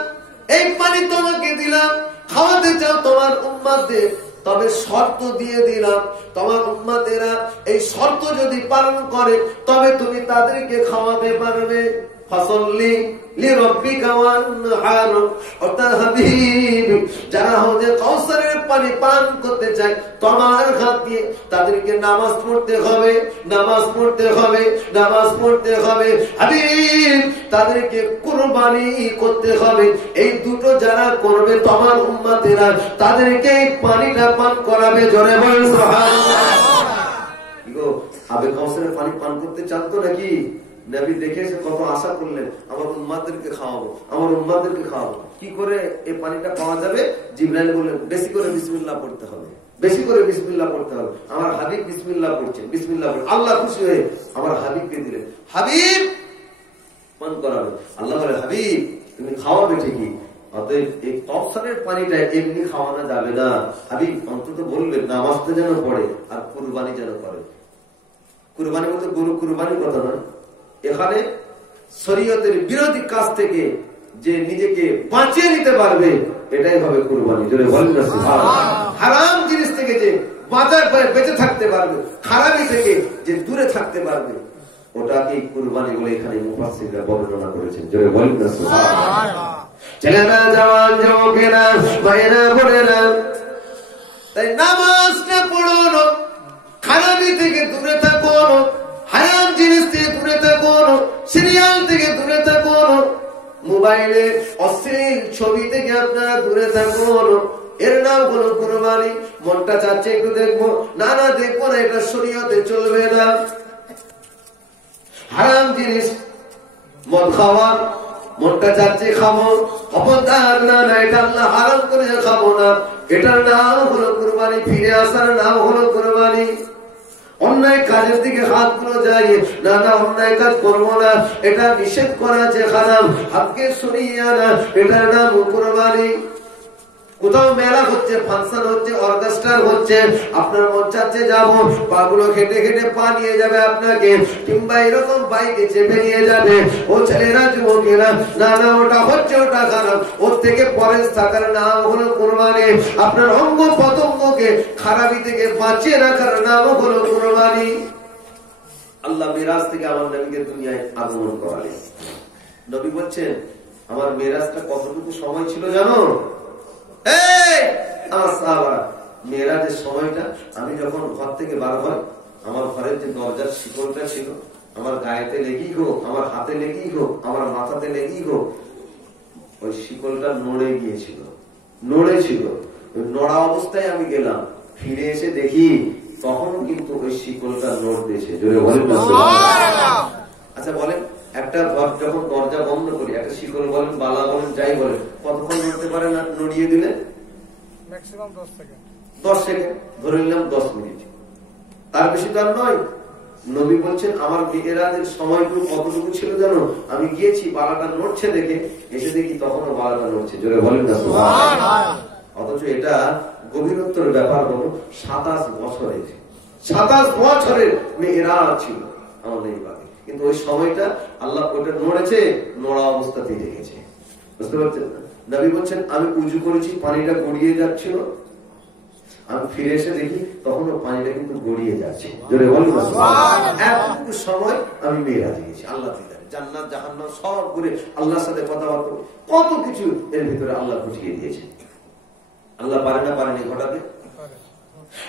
এই পানি তোমাকে দিলাম, খাওয়াতে চাও তোমার উম্মতদের, তবে শর্ত দিয়ে দিলাম, তোমার উম্মতেরা এই শর্ত যদি পালন করে তবে তুমি তাদেরকে খাওয়াতে পারবে। ফাসাল্লি লিরাব্বিকা ওয়ানহার। অর্থাৎ হাবিব যারা হাউজে কাউসারের পানি পান করতে চায় তোমার হাত দিয়ে তাদেরকে নামাজ পড়তে হবে, নামাজ পড়তে হবে, নামাজ পড়তে হবে। হাবিব তাদেরকে কুরবানি করতে হবে। এই দুটো যারা করবে তোমার উম্মতেরা তাদেরকে এই পানিটা পান করাবে। জোরে বলেন সুবহানাল্লাহ। কি গো, আবে কাউসারের পানি পান করতে চান তো নাকি? নবী দেখে এসে কত আশা করলেন, আমার উম্মতদেরকে খাওয়াবো, আমার উম্মতদেরকে খাওয়াবো। কি করে এই পানিটা পাওয়া যাবে? জিবরাইল বললেন বেশি করে বিসমিল্লাহ পড়তে হবে, বেশি করে বিসমিল্লাহ পড়তে হবে। আমার হাবিব বিসমিল্লাহ পড়ছেন, বিসমিল্লাহ পড়ছেন। আল্লাহ খুশি হয়ে আমার হাবিবকে দিলেন, হাবিব পান করাবে। আল্লাহ বলে হাবিব তুমি খাওয়াবে ঠিকই, অতএব এই কাউসারের পানিটা এমনি খাওয়ানো যাবে না। হাবিব অন্তত বলবেন নামাজটা যেন পড়ে আর কুরবানি যেন করে। কুরবানি বলতে গরু কুরবানির কথা নয়, এখানে শরীয়তের বিরোধী কাজ থেকে যে নিজেকে বাঁচিয়ে নিতে পারবে এটাই হবে কুরবানি। জোরে বলেন না সুবহানাল্লাহ। হারাম জিনিস থেকে যে বাঁচার পরে বেঁচে থাকতে পারবে, খারাপি থেকে যে দূরে থাকতে পারবে, ওটাকেই কুরবানি বলে এখানে মুফাসসিররা বর্ণনা করেছেন। জোরে বলেন না সুবহানাল্লাহ। ছেলেরা, জওয়ান, যুবকেরা, ভাইয়েরা, বোনেরা, তাই নামাজটা পড়ো, খারাপি থেকে দূরে থাকো, হারাম জিনিস থেকে দূরে থাকো, সিরিয়াল থেকে দূরে থাকো, মোবাইলে অশ্লীল ছবি থেকে আপনারা দূরে থাকুন। এর নাম হলো কুরবানি। মনটা চাচ্ছে একটু দেখবো, না না দেখবো না, এটা শরীয়তে চলবে না। হারাম জিনিস মদ খাওয়া, মনটা চাচ্ছে খাবো, খবরদার না না এটা আল্লাহ হারাম করে খাবো না, এটার নাম হলো কুরবানি। ফিরে আসার নাম হলো কুরবানি। অন্যায় কাজের দিকে হাত গুলো যায়, না না অন্যায় কাজ করবো না, এটা নিষেধ করা আছে, হারাম, হাতকে সরিয়ে আনা, এটার নাম কুরবানি। কোথাও মেলা হচ্ছে, ফাংশন হচ্ছে, অর্কেস্ট্রা হচ্ছে, আপনার মন চাচ্ছে যাবো, পাগুলো খেটে খেটে পা নিয়ে যাবে আপনাকে, কিংবা এরকম বাইকে চেপে নিয়ে যাবে। ও ছেলেরা, যুবকেরা, না না ওটা হচ্ছে, ওটা খারাপ, ওর থেকে পরে থাকার নাম হলো কুরবানি। আপনার অঙ্গ প্রত্যঙ্গকে খারাপি থেকে বাঁচিয়ে রাখার নাম হলো কুরবানি। আল্লাহ মিরাজ থেকে আমার নবীকে দুনিয়ায় আগমন করালেন। নবী বলছেন আমার মিরাজটা কতটুকু সময় ছিল জানো? আমার সাহাবারা, মেরাজের সময়টা আমি যখন ঘর থেকে বার হয়, আমার ঘরের যে দরজার শিকলটা ছিল আমার গায়েতে লেগেই হোক, আমার হাতে লেগেই হোক, আমার মাথাতে লেগেই হোক, ওই শিকলটা নড়ে গিয়েছিল, নড়েছিল। নড়া অবস্থায় আমি গেলাম, ফিরে এসে দেখি তখনও কিন্তু ওই শিকলটা নড়তেছে। জোরে বলেন না সুবহানাল্লাহ। আচ্ছা বলেন, একটা ঘর যখন দরজা বন্ধ করি, একটা শিকল বলেন, বালা বলেন, যাই বলেন, কতক্ষণ নড়তে পারে না? নড়িয়ে দিলে ম্যাক্সিমাম 10 সেকেন্ড, 10 সেকেন্ড ধরে নিলাম, 10 মিনিট, তার বেশি তো আর নয়। নবী বলছেন আমার মিরাজের সময়টুকু কতটুকু ছিল জানো? আমি গিয়েছি, বালাটা নড়ছে দেখে এসে দেখি তখনও বালাটা নড়ছে। জোরে বলেন না সুবহানাল্লাহ। অথচ এটা গভীরত্বের ব্যাপার হলো 27 বছরের, 27 বছরের মেয়েরাজ ছিল আমাদের এই বাড়ি, কিন্তু ওই সময়টা আল্লাহ ওটা নড়েছে, নড়া অবস্থাতেই রেখেছে। বুঝতে পারছেন না? নবী বলছেন আমি উজু করেছি, পানিটা গড়িয়ে যাচ্ছিল, আমি ফিরে এসে দেখি তখন পানিটা কিন্তু গড়িয়ে যাচ্ছে। জোরে বলুন এতটুকু সময় আমি মেয়েরাজে গেছি আল্লাহ দিদারে, জান্নাত জাহান্নাম সব ঘুরে আল্লাহর সাথে কথাবার্তা, কত কিছু এর ভিতরে আল্লাহ ঘটিয়ে দিয়েছে। আল্লাহ পারে না পারেনি ঘটাতে?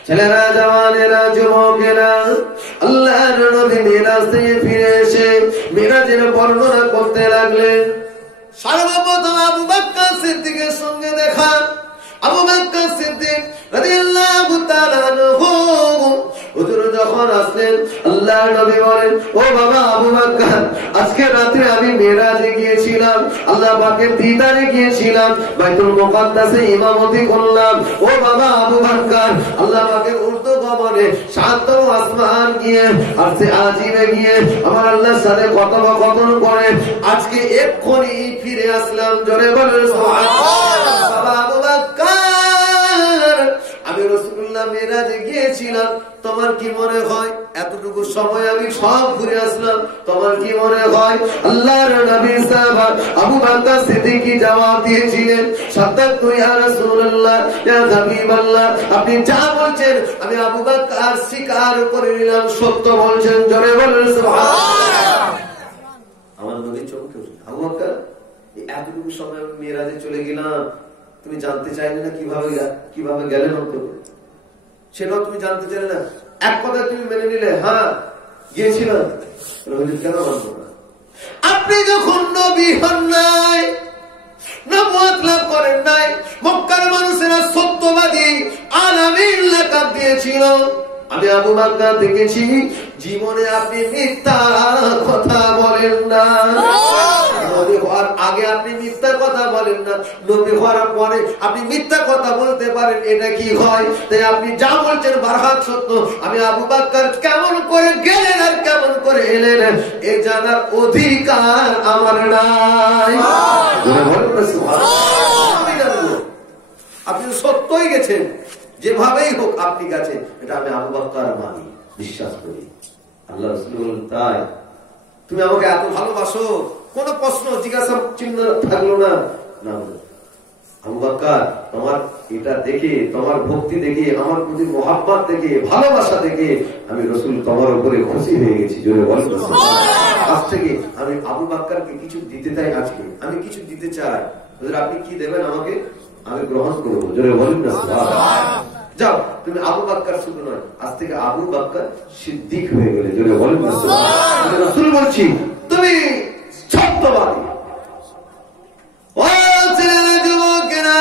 ছেলেরা, জওয়ানেরা, যুবকেরা, আল্লাহর নবী মেরাজ থেকে ফিরে এসে মেরাজের বর্ণনা করতে লাগলেন। সর্বপ্রথম আবু বকর সিদ্দিকের সঙ্গে দেখা। আবু বকর সিদ্দিক রাদিয়াল্লাহু তাআলা আনহু হুজুর যখন আসলেন, আল্লাহর নবী বলেন, ও বাবা আবু বকর, আজকে রাতে আমি মেরাজে গিয়েছিলাম, আল্লাহ পাকের দিদারে গিয়েছিলাম, বাইতুল মুকাদ্দাসে ইমামতি করলাম। ও বাবা আবু বকর, আল্লাহ পাকের উর্দু ভবনে 7 আসমান গিয়ে আরশে আজিমে গিয়ে আমার আল্লাহর সাথে কথোপকথন করে আজকে এক্ষুনি ফিরে আসলাম। জোরে বলেন সুবহানাল্লাহ। বাবা আবু বকর, আমি রাসূলুল্লাহ মেরাজে গিয়েছিলাম, তোমার কি মনে হয় এতটুকু সময় আমি সব ঘুরে আসলাম? তোমার কি মনে হয়? আল্লাহর নবী সাহাবা আবু বকর সিদ্দিক জবাব দিয়েছিলেন, সাদাকতু ইয়া রাসূলুল্লাহ ইয়া হাবিবাল্লাহ, আপনি যা বলছেন আমি আবু বকর স্বীকার করে নিলাম, সত্য বলছেন। জোরে বলেন সুবহানাল্লাহ। আমার নবী চমকে উঠলেন, আবু বকর এতটুকু সময় আমি মেরাজে চলে গেলাম, তুমি জানতে চাইলে না কিভাবে গেলেন? অন্তত সেটাও তুমি জানতে চাইলে না? এক কথা তুমি মেনে নিলে, হ্যাঁ গিয়েছিলাম। কেন মানবো না? আপনি যখন নবী হন নাই, নবুয়ত লাভ করেন নাই, মক্কার মানুষেরা সত্যবাদী আলামিন লাকাব দিয়েছিল। আমি আবু বকর দেখেছি জীবনে আপনি মিথ্যা কথা বলেন না। নবী হওয়ার আগে আপনি মিথ্যা কথা বলেন না, নবী হওয়ার পরে আপনি মিথ্যা কথা বলতে পারেন, এটা কি হয়? তাই আপনি যা বলছেন বারহাত সত্য। আমি আবু বকর কেমন করে গেলেন আর কেমন করে এলেন এ জানার অধিকার আমার নাই। আপনি সত্যই গেছেন, যেভাবেই হোক আপনি গেছেন, এটা আমি আবু বকর মানি, বিশ্বাস করি। আল্লাহ রাসূল বলেন, তাই তুমি আমাকে এত ভালোবাসো? কোন প্রশ্ন জিজ্ঞাসা চিহ্ন থাকলো না। আবু বকর, তোমার এটা দেখে, তোমার ভক্তি দেখে, আমার প্রতি মোহাব্বত দেখে, ভালোবাসা দেখে আমি রাসূল তোমার উপরে খুশি হয়ে গেছি। জোরে বলেন সুবহানাল্লাহ। আজ থেকে আমি আবু বকরকে কিছু দিতে চাই, আজকে আমি কিছু দিতে চাই। হুজুর আপনি কি দেবেন আমাকে? আমি গ্রহণ করব। জোরে বলেন না সুবহানাল্লাহ। যাও, তুমি আবু বকর শুধু নয়, আজ থেকে আবু বকর সিদ্দিক হয়ে গেলে। জোরে বলেন না সুবহানাল্লাহ। আমি রাসূল বলছি তুমি সত্যবাদী। ও ছেলেরা, যুবকেরা,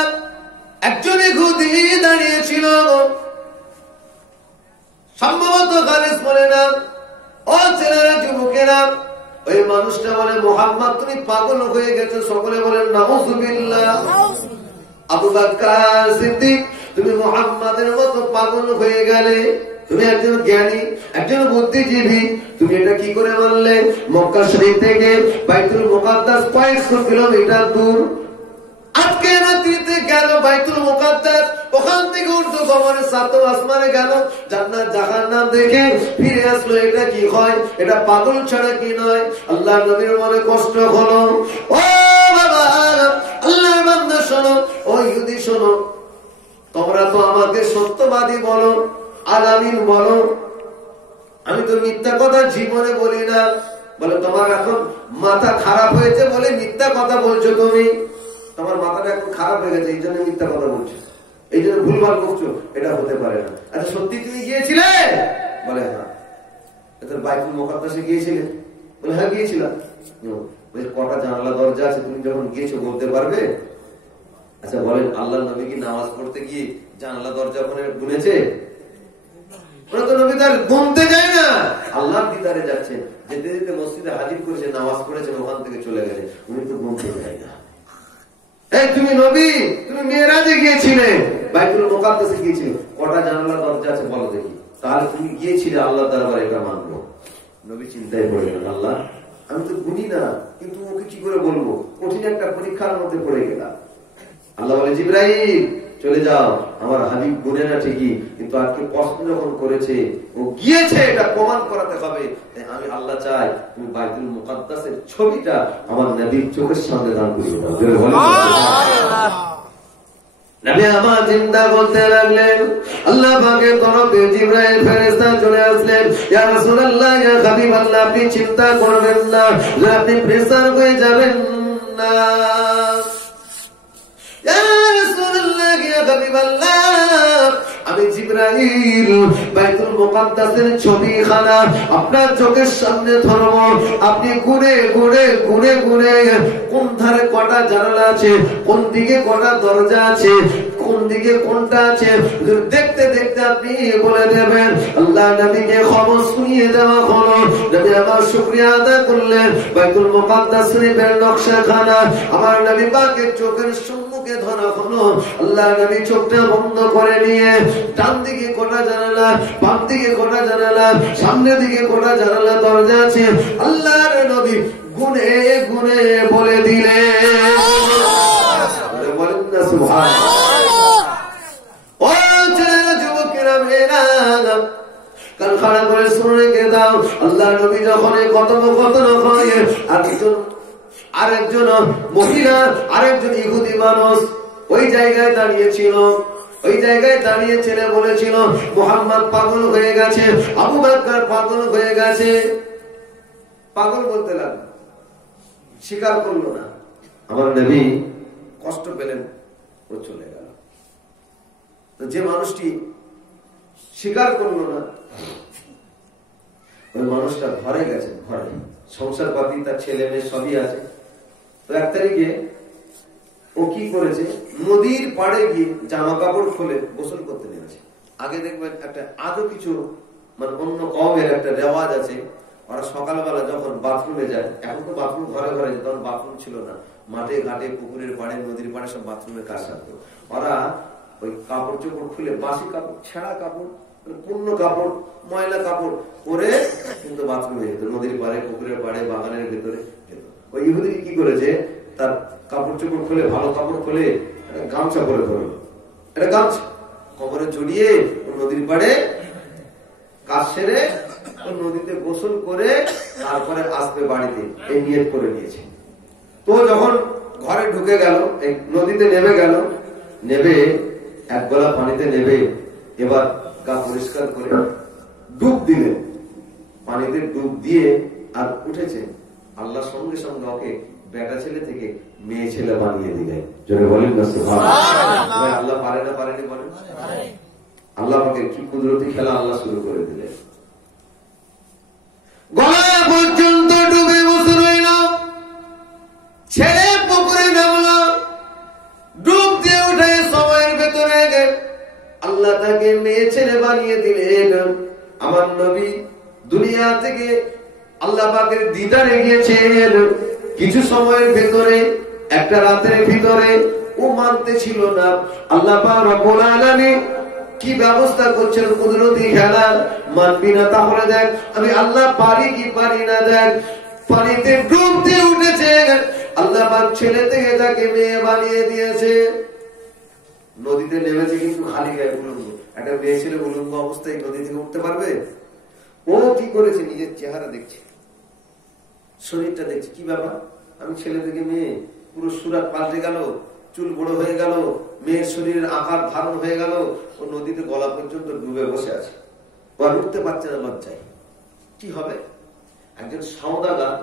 একজন ইহুদি দাঁড়িয়েছিল, সম্ভবত খালিস বলে না। ও ছেলেরা, যুবকেরা, ওই মানুষটা বলে, মুহাম্মদ তুমি পাগল হয়ে গেছো। সকলে বলেন নাউযুবিল্লাহ। আবু বকর সিদ্দিক, তুমি মুহাম্মাদের মতো পাগল হয়ে গেলে? তুমি একজন জ্ঞানী, একজন বুদ্ধিজীবী, তুমি এটা কি করে মানলে? মক্কা শরীফ থেকে বাইতুল মুকাদ্দাস কয়েকশো কিলোমিটার দূর। আজকে রাত্রিতে গেল বাইতুল মুকাদ্দাস, ওখান থেকে উর্দু ভবনে 7 আসমানে গেল, জান্নাত জাহান্নাম দেখে ফিরে আসলো। এটা কি হয়? এটা পাগল ছাড়া কি নয়? আল্লাহর নবীর মনে কষ্ট হলো। ও বাবা, আল্লাহর বান্দা শোনো, ও ইহুদি শোনো, তোমরা তো আমাকে সত্যবাদী বলো, আলামিন বলো, আমি তো মিথ্যা কথা জীবনে বলি না। বলে তোমার এখন মাথা খারাপ হয়েছে বলে মিথ্যা কথা বলছো। তুমি তোমার মাথাটা এখন খারাপ হয়ে গেছে, এই জন্য মিথ্যা কথা বলছো, এই জন্য ভুলভাল করছো। এটা হতে পারে না। আচ্ছা সত্যি তুমি গিয়েছিলে? বলে হ্যাঁ। বাইতুল মুকাদ্দাসে গিয়েছিলে? বলে হ্যাঁ গিয়েছিলাম। কটা জানালা দরজা আছে তুমি যখন গিয়েছো বলতে পারবে? আচ্ছা বলেন, আল্লাহ নবী কি নামাজ পড়তে গিয়ে জানালা দরজা ওখানে গুনেছে? ওরা তো নবী তার গুনতে যায় না, আল্লাহর দিদারে যাচ্ছেন, যেতে যেতে মসজিদে হাজির করেছে, নামাজ পড়েছেন, ওখান থেকে চলে গেছে, উনি তো গুনতে যায় না। এই তুমি নবী, তুমি মেরাজে গিয়েছিলে, বাইতুল মুকাদ্দাসে গিয়েছিলে, কটা জানালা দরজা আছে বলো দেখি, তাহলে তুমি গিয়েছিলে আল্লাহ দরবারে, এটা মানবো। নবী চিন্তায় পড়লেন, আল্লাহ আমি তো গুনি না, কিন্তু ওকে কি করে বলবো? কঠিন একটা পরীক্ষার মধ্যে পড়ে গেলাম। আল্লাহ বলে, জিবরাইল চলে যাও। আমার হাবিব গুনে না ঠিকই, কিন্তু আজকে প্রশ্ন যখন করেছে, ও গিয়েছে, এটা প্রমাণ করাতে হবে। আমি আল্লাহ চাই তুমি বাইতুল মুকাদ্দাসের ছবিটা আমার নবীর চোখের সামনে দান করিয়ে দাও। নবী আমার চিন্তা করতে লাগলেন, আল্লাহ পাকের তরফে জিবরাইল ফেরেশতা চলে আসলেন। ইয়া রাসূলুল্লাহ, ইয়া হাবিবাল্লাহ, আপনি চিন্তা করবেন না যে আপনি প্রেসার হয়ে যাবেন না। ইয়া রাসূলুল্লাহ, ইয়া হাবিবাল্লাহ, আমি জিবরাইল বাইতুল মুকাদ্দাসের ছবিখানা আপনার চোখের সামনে ধরবো। আপনি ঘুরে ঘুরে ঘুরে ঘুরে কোন ধারে কটা জানালা আছে, কোন দিকে কটা দরজা আছে, কোন দিকে কোনটা আছে, দেখতে দেখতে আপনি বলে দেবেন। আল্লাহ নবীকে খবর শুনিয়ে দেওয়া হলো। নবী আমার শুকরিয়া আদায় করলেন। বাইতুল মুকাদ্দাস শরীফের নকশাখানা আমার নবী পাকের চোখের সম্মুখে ধরা হলো। আল্লাহ নবী চোখটা বন্ধ করে নিয়ে ডান দিকে কোটা জানালা, বাম দিকে কোটা জানালা, সামনের দিকে কোটা জানালা দরজা আছে, আল্লাহর নবী গুনে গুনে বলে দিলেন। বলেন না সুবহানাল্লাহ। ও ছেলেরা, যুবকেরা, মেয়েরা, কান খাড়া করে শুনে রেখে দাও। আল্লাহ নবী যখন কথোপকথন করে, আরেকজন মহিলা, আরেকজন ইহুদি মানুষ ওই জায়গায় দাঁড়িয়েছিল। ওই জায়গায় দাঁড়িয়ে ছেলে বলেছিল, মুহাম্মদ পাগল হয়ে গেছে, আবু বকর পাগল হয়ে গেছে। পাগল বলতে লাগলো, স্বীকার করলো না। আমার নবী কষ্ট পেলেন, ও চলে গেল। যে মানুষটি স্বীকার করলো না, ওই মানুষটা ঘরে গেছে, ঘরে সংসার পাতি, তার ছেলে মেয়ে সবই আছে। তো 1 তারিখে ও কি করেছে, নদীর পাড়ে গিয়ে জামা কাপড় খুলে গোসল করতে নেমেছে। আগে দেখবেন একটা আজও কিছু মানে অন্য কওমের একটা রেওয়াজ আছে, ওরা সকালবেলা যখন বাথরুমে যায়, এখন তো বাথরুম ঘরে ঘরে, তখন বাথরুম ছিল না, মাঠে ঘাটে পুকুরের পাড়ে নদীর পাড়ে সব বাথরুমের কাজ থাকতো। ওরা ওই কাপড় চোপড় খুলে, বাসি কাপড়, ছেঁড়া কাপড়, পূর্ণ কাপড়, ময়লা কাপড় পরে কিন্তু বাথরুমে যেত, নদীর পাড়ে, পুকুরের পাড়ে, বাগানের ভেতরে যেত। ওই ইহুদি কি করেছে, তার কাপড় চোপড় খুলে, ভালো কাপড় খুলে গামছা পরে ধরলো, এটা গামছা কোমরে জড়িয়ে নদীর পাড়ে কাজ সেরে নদীতে গোসল করে তারপরে আসবে বাড়িতে, এই নিয়ত করে নিয়েছে। তো যখন ঘরে ঢুকে গেল, এই নদীতে নেমে গেল, নেমে এক গলা পানিতে নেমে এবার গা পরিষ্কার করে ডুব দিলেন। পানিতে ডুব দিয়ে আর উঠেছে, আল্লাহ সঙ্গে সঙ্গে ওকে বেটা ছেলে থেকে মেয়ে ছেলে বানিয়ে দিলেন। যদি বলেন না সুবহানাল্লাহ। আল্লাহ পারে না পারেনি? বলেন। আল্লাহ পাকে কি কুদরতি খেলা আল্লাহ শুরু করে দিলেন। গলা পর্যন্ত ডুবে বসে রইল, ছেলে পুকুরে নামলো, ডুব দিয়ে উঠে সময়ের ভেতরে আল্লাহ তাকে মেয়ে ছেলে বানিয়ে দিলেন। আমার নবী দুনিয়া থেকে আল্লাহ পাকের দিদারে গিয়েছেন। কিছু সময়ের ভেতরে, একটা রাতের ভিতরে ও মানতে ছিল না। আল্লাহ পাক রব্বুল আলামিন কি ব্যবস্থা করছেন কুদরতি খেলা। মানবি না তাহলে দেখ আমি আল্লাহ পারি কি পারি না। দেখ পানিতে ডুব দিয়ে উঠেছে, আল্লাহ পাক ছেলে থেকে তাকে মেয়ে বানিয়ে দিয়েছে। নদীতে নেমেছে কিন্তু খালি গায়ে, উলঙ্গ। একটা মেয়ে ছেলে উলঙ্গ অবস্থায় নদী থেকে উঠতে পারবে? ও কি করেছে, নিজের চেহারা দেখছে, শরীরটা দেখছে, কি ব্যাপার, আমি ছেলে থেকে মেয়ে, পুরো সুরাত পাল্টে গেল, চুল বড় হয়ে গেল, মেয়ের শরীরের আকার ধারণ হয়ে গেল। ও নদীতে গলা পর্যন্ত ডুবে বসে আছে, আর উঠতে পারছে না লজ্জায়। কি হবে? একজন সওদাগার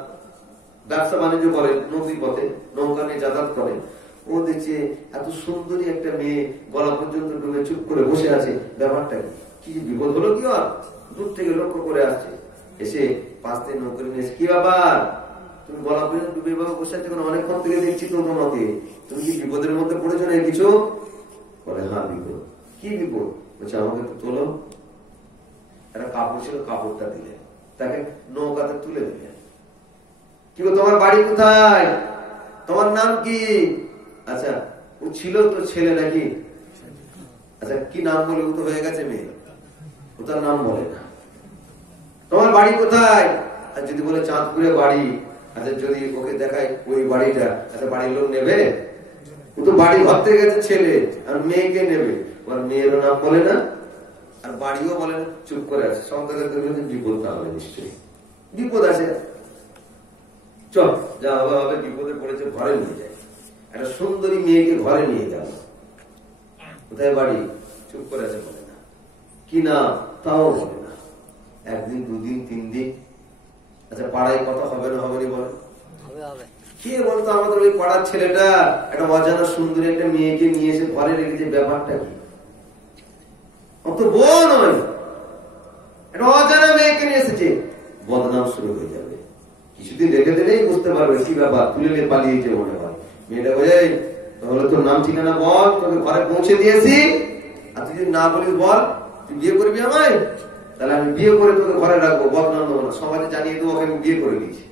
ব্যবসা বাণিজ্য করে, নদী পথে নৌকা নিয়ে যাতায়াত করে। ও দেখছে এত সুন্দরী একটা মেয়ে গলা পর্যন্ত ডুবে চুপ করে বসে আছে, ব্যাপারটা কি, বিপদ হলো কি? আর দূর থেকে লক্ষ্য করে আসছে, এসে পাশ থেকে নৌকা নিয়ে এসে, কি ব্যাপার তুমি গলা পর্যন্ত ডুবে বাবা বসে আছে, অনেকক্ষণ থেকে দেখছি তো তোমাকে, তুমি কি বিপদের মধ্যে পড়েছো না কিছু? বলে হ্যাঁ বিপদ। কি বিপদ? বলছে আমাকে একটু তোলো। একটা কাপড় ছিল, কাপড়টা দিলে, তাকে নৌকাতে তুলে দিলেন। কি গো তোমার বাড়ি কোথায়, তোমার নাম কি? আচ্ছা ও ছিল তো ছেলে নাকি? আচ্ছা কি নাম বলে? ও তো হয়ে গেছে মেয়ে, ও তার নাম বলে না। তোমার বাড়ি কোথায়? আর যদি বলে চাঁদপুরে বাড়ি, আচ্ছা যদি ওকে দেখায় ওই বাড়িটা, আচ্ছা বাড়ির লোক নেবে? তো বাড়ি ঘর থেকে গেছে ছেলে আর মেয়েকে নেবে, মেয়েরও নাম বলে না আর বাড়িও বলে না, চুপ করে আছে। সন্তানের বিপদ না হবে, নিশ্চয়ই বিপদ আছে, চল যা হবে হবে, বিপদে পড়েছে ঘরে নিয়ে যায়। একটা সুন্দরী মেয়েকে ঘরে নিয়ে গেল, কোথায় বাড়ি, চুপ করে আছে, বলে না। কি না তাও বলে না। একদিন, দুদিন, 3 দিন, আচ্ছা পাড়ায় কথা হবে না হবে বলে, কে বলতো আমাদের ওই পাড়ার ছেলেটা একটা অজানা সুন্দরী একটা মেয়েকে নিয়ে এসে ঘরে রেখেছে, ব্যাপারটা কি? অত বউ নয়, একটা অজানা মেয়েকে নিয়ে এসেছে, বদনাম শুরু হয়ে যাবে। কিছুদিন রেখে দিলেই বুঝতে পারবে কি ব্যাপার, তুলে নিয়ে পালিয়েছে মনে হয়। মেয়েটা বলে, তাহলে তোর নাম ঠিকানা বল, তোকে ঘরে পৌঁছে দিয়েছি, আর তুই যদি না বলিস বল তুই বিয়ে করবি আমায়, তাহলে আমি বিয়ে করে তোকে ঘরে রাখবো, বদনাম দেবো না, সমাজে জানিয়ে দেবো আমি বিয়ে করে দিয়েছি।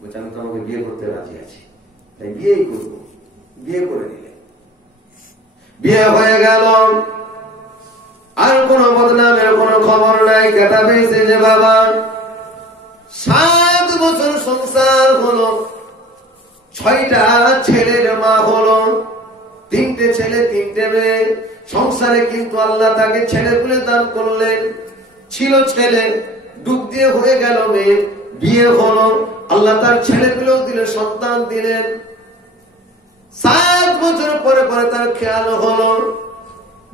বলছে আমি তোমাকে বিয়ে করতে রাজি আছি, তাই বিয়েই করবো। বিয়ে করে দিলে, বিয়ে হয়ে গেল, আর কোন বদনামের কোন খবর নাই। কেটা পেয়েছে যে বাবা 7 বছর সংসার হলো, 6টা ছেলের মা হলো, 3টে ছেলে 3টে মেয়ে। সংসারে কিন্তু আল্লাহ তাকে ছেলে পুলে দান করলেন। ছিল ছেলে, ডুব দিয়ে হয়ে গেল মেয়ে, বিয়ে হলো, আল্লাহ তার ছেলে পেলেও দিলেন, সন্তান দিলেন। 7 বছর পরে পরে তার খেয়াল হলো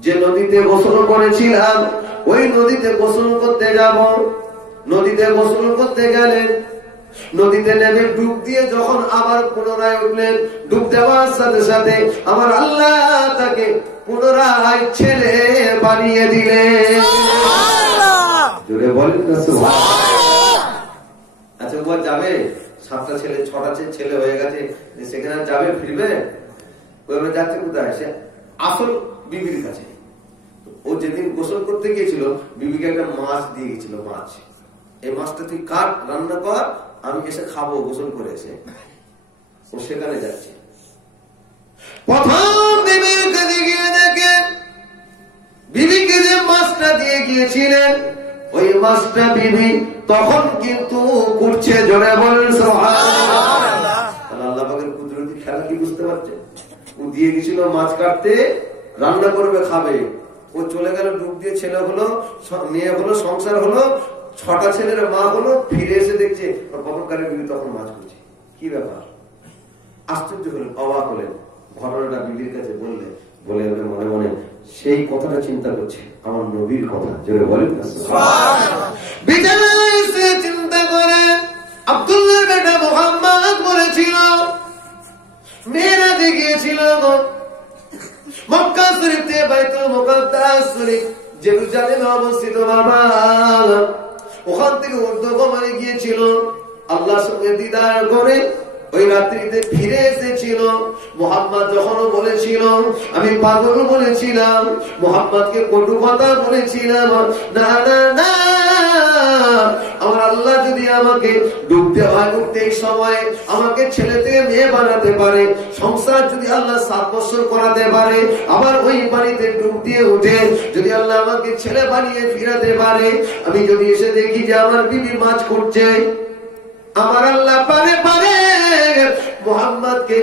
যে নদীতে গোসল করেছিলাম, ওই নদীতে গোসল করতে যাব। নদীতে গোসল করতে গেলেন, নদীতে নেমে ডুব দিয়ে যখন আবার পুনরায় উঠলেন, ডুব দেওয়ার সাথে সাথে আমার আল্লাহ তাকে পুনরায় ছেলে বানিয়ে দিলেন। জোরে বলেন না সুবহানাল্লাহ। আচ্ছা ও যাবে, 7টা ছেলে 6টা ছেলে হয়ে গেছে, সেখানে যাবে, ফিরবে? ওইভাবে যাচ্ছে কোথায়? সে আসল বিবির কাছে। ও যেদিন গোসল করতে গিয়েছিল, বিবিকে একটা মাছ দিয়ে গেছিল, মাছ, এই মাছটা তুই কাট, রান্না কর, আমি এসে খাবো গোসল করে এসে। ও সেখানে যাচ্ছে, প্রথম বিবির কাছে গিয়ে দেখে বিবিকে যে মাছটা দিয়ে গিয়েছিলেন, ওই মাছটা বিবি তখন কিন্তু করছে। জোরে বলেন সুবহানাল্লাহ। আল্লাহ পাকের কুদরতি খেলা কি বুঝতে পারছেন? ও দিয়ে গেছিল মাছ কাটতে, রান্না করবে, খাবে। ও চলে গেল, ডুব দিয়ে ছেলে হলো, মেয়ে হলো, সংসার হলো, 6টা ছেলের মা হলো, ফিরে এসে দেখছে কতকালে বিবি তখন মাছ করছে। কি ব্যাপার? আশ্চর্য হলেন, অবাক হলেন। ঘটনাটা বিবির কাছে বললে, বলে মনে মনে সেই কথাটা চিন্তা করছে, আমার নবীর কথা। জোরে বলেন সুবহানাল্লাহ। চিন্তা করে আব্দুল্লাহর বেটা মুহাম্মদ বলেছিল, মেরাজে গিয়েছিল মক্কা শরীফ থেকে বাইতুল মুকাদ্দাস শরীফ জেরুজালেমে অবস্থিত বাবা, ওখান থেকে ঊর্ধ্বগমনে গিয়েছিল, আল্লাহর সঙ্গে দিদার করে ওই রাত্রিতে ফিরে এসেছিল। মুহাম্মদ যখন বলেছিল আমি পাগল বলেছিলাম, মুহাম্মদকে কটু কথা বলেছিলাম, না না না, আমার আল্লাহ যদি আমাকে ডুবতে হয়, উঠতে এই সময়ে আমাকে ছেলে থেকে মেয়ে বানাতে পারে, সংসার যদি আল্লাহ 7 বছর করাতে পারে, আবার ওই পানিতে ডুব দিয়ে উঠে যদি আল্লাহ আমাকে ছেলে বানিয়ে ফিরাতে পারে, আমি যদি এসে দেখি যে আমার বিবি মাছ করছে, আমার আল্লাহ পারে পারে মুহাম্মদকে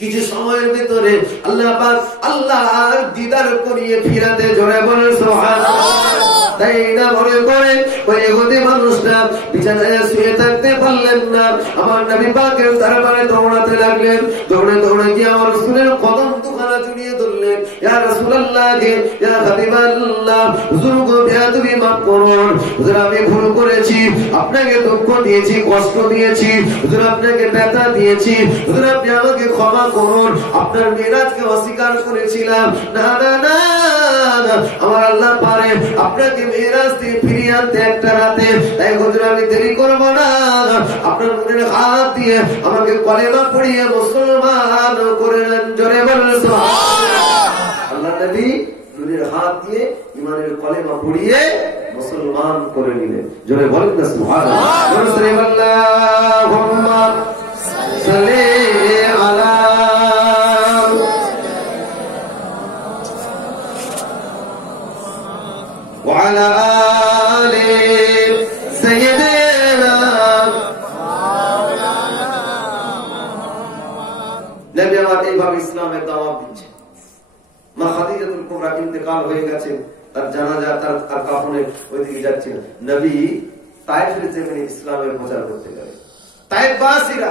কিছু সময়ের ভিতরে আল্লাহ পাক আল্লাহর দিদার করিয়ে ফিরাতে। জোরে বলেন সুবহানাল্লাহ। তাই না মনে করে ওই ইহুদি মানুষটা বিছানায় শুয়ে থাকতে পারলেন না, আমার নবী পাকের দরবারে দৌড়াতে লাগলেন। দৌড়ে দৌড়ে গিয়ে আমার রাসূলের কদম দুখানা জড়িয়ে ধরলেন, ইয়া রাসূলুল্লাহ, ইয়া হাবিবাল্লাহ, হুজুর গো বেয়াদবি মাফ করুন, হুজুর আমি ভুল করেছি, আপনাকে দুঃখ দিয়েছি, কষ্ট দিয়েছি, হুজুর আপনাকে ব্যথা দিয়েছি, হুজুর আপনি আমাকে ক্ষমা করুন, আপনার মিরাজকে অস্বীকার করেছিলাম। না না না, আমার আল্লাহ পারে আপনাকে মিরাজ দিয়ে ফিরিয়ে আনতে একটা রাতে, তাই হুজুর আমি দেরি করবো না, আপনার মনের হাত দিয়ে আমাকে কলেমা পড়িয়ে মুসলমান করে নেন। জোরে বলেন সুবহানাল্লাহ। আল্লাহ নবী মনের হাত দিয়ে ইমানের কলেমা পড়িয়ে মুসলমান করে নিলেন। জোরে বলেন না সুবহানাল্লাহ। আল্লাহুম্মা সাল্লি আলা ওয়া আলা আলি সাইয়্যিদিনা নবী আমার এইভাবে লোকরা ইন্তেকাল হয়ে গেছে, তার জানাজা তার কাফনে ওইদিকে যাচ্ছে না। নবী তায়েফের জমিনে ইসলামের প্রচার করতে গেলেন। তায়েফবাসীরা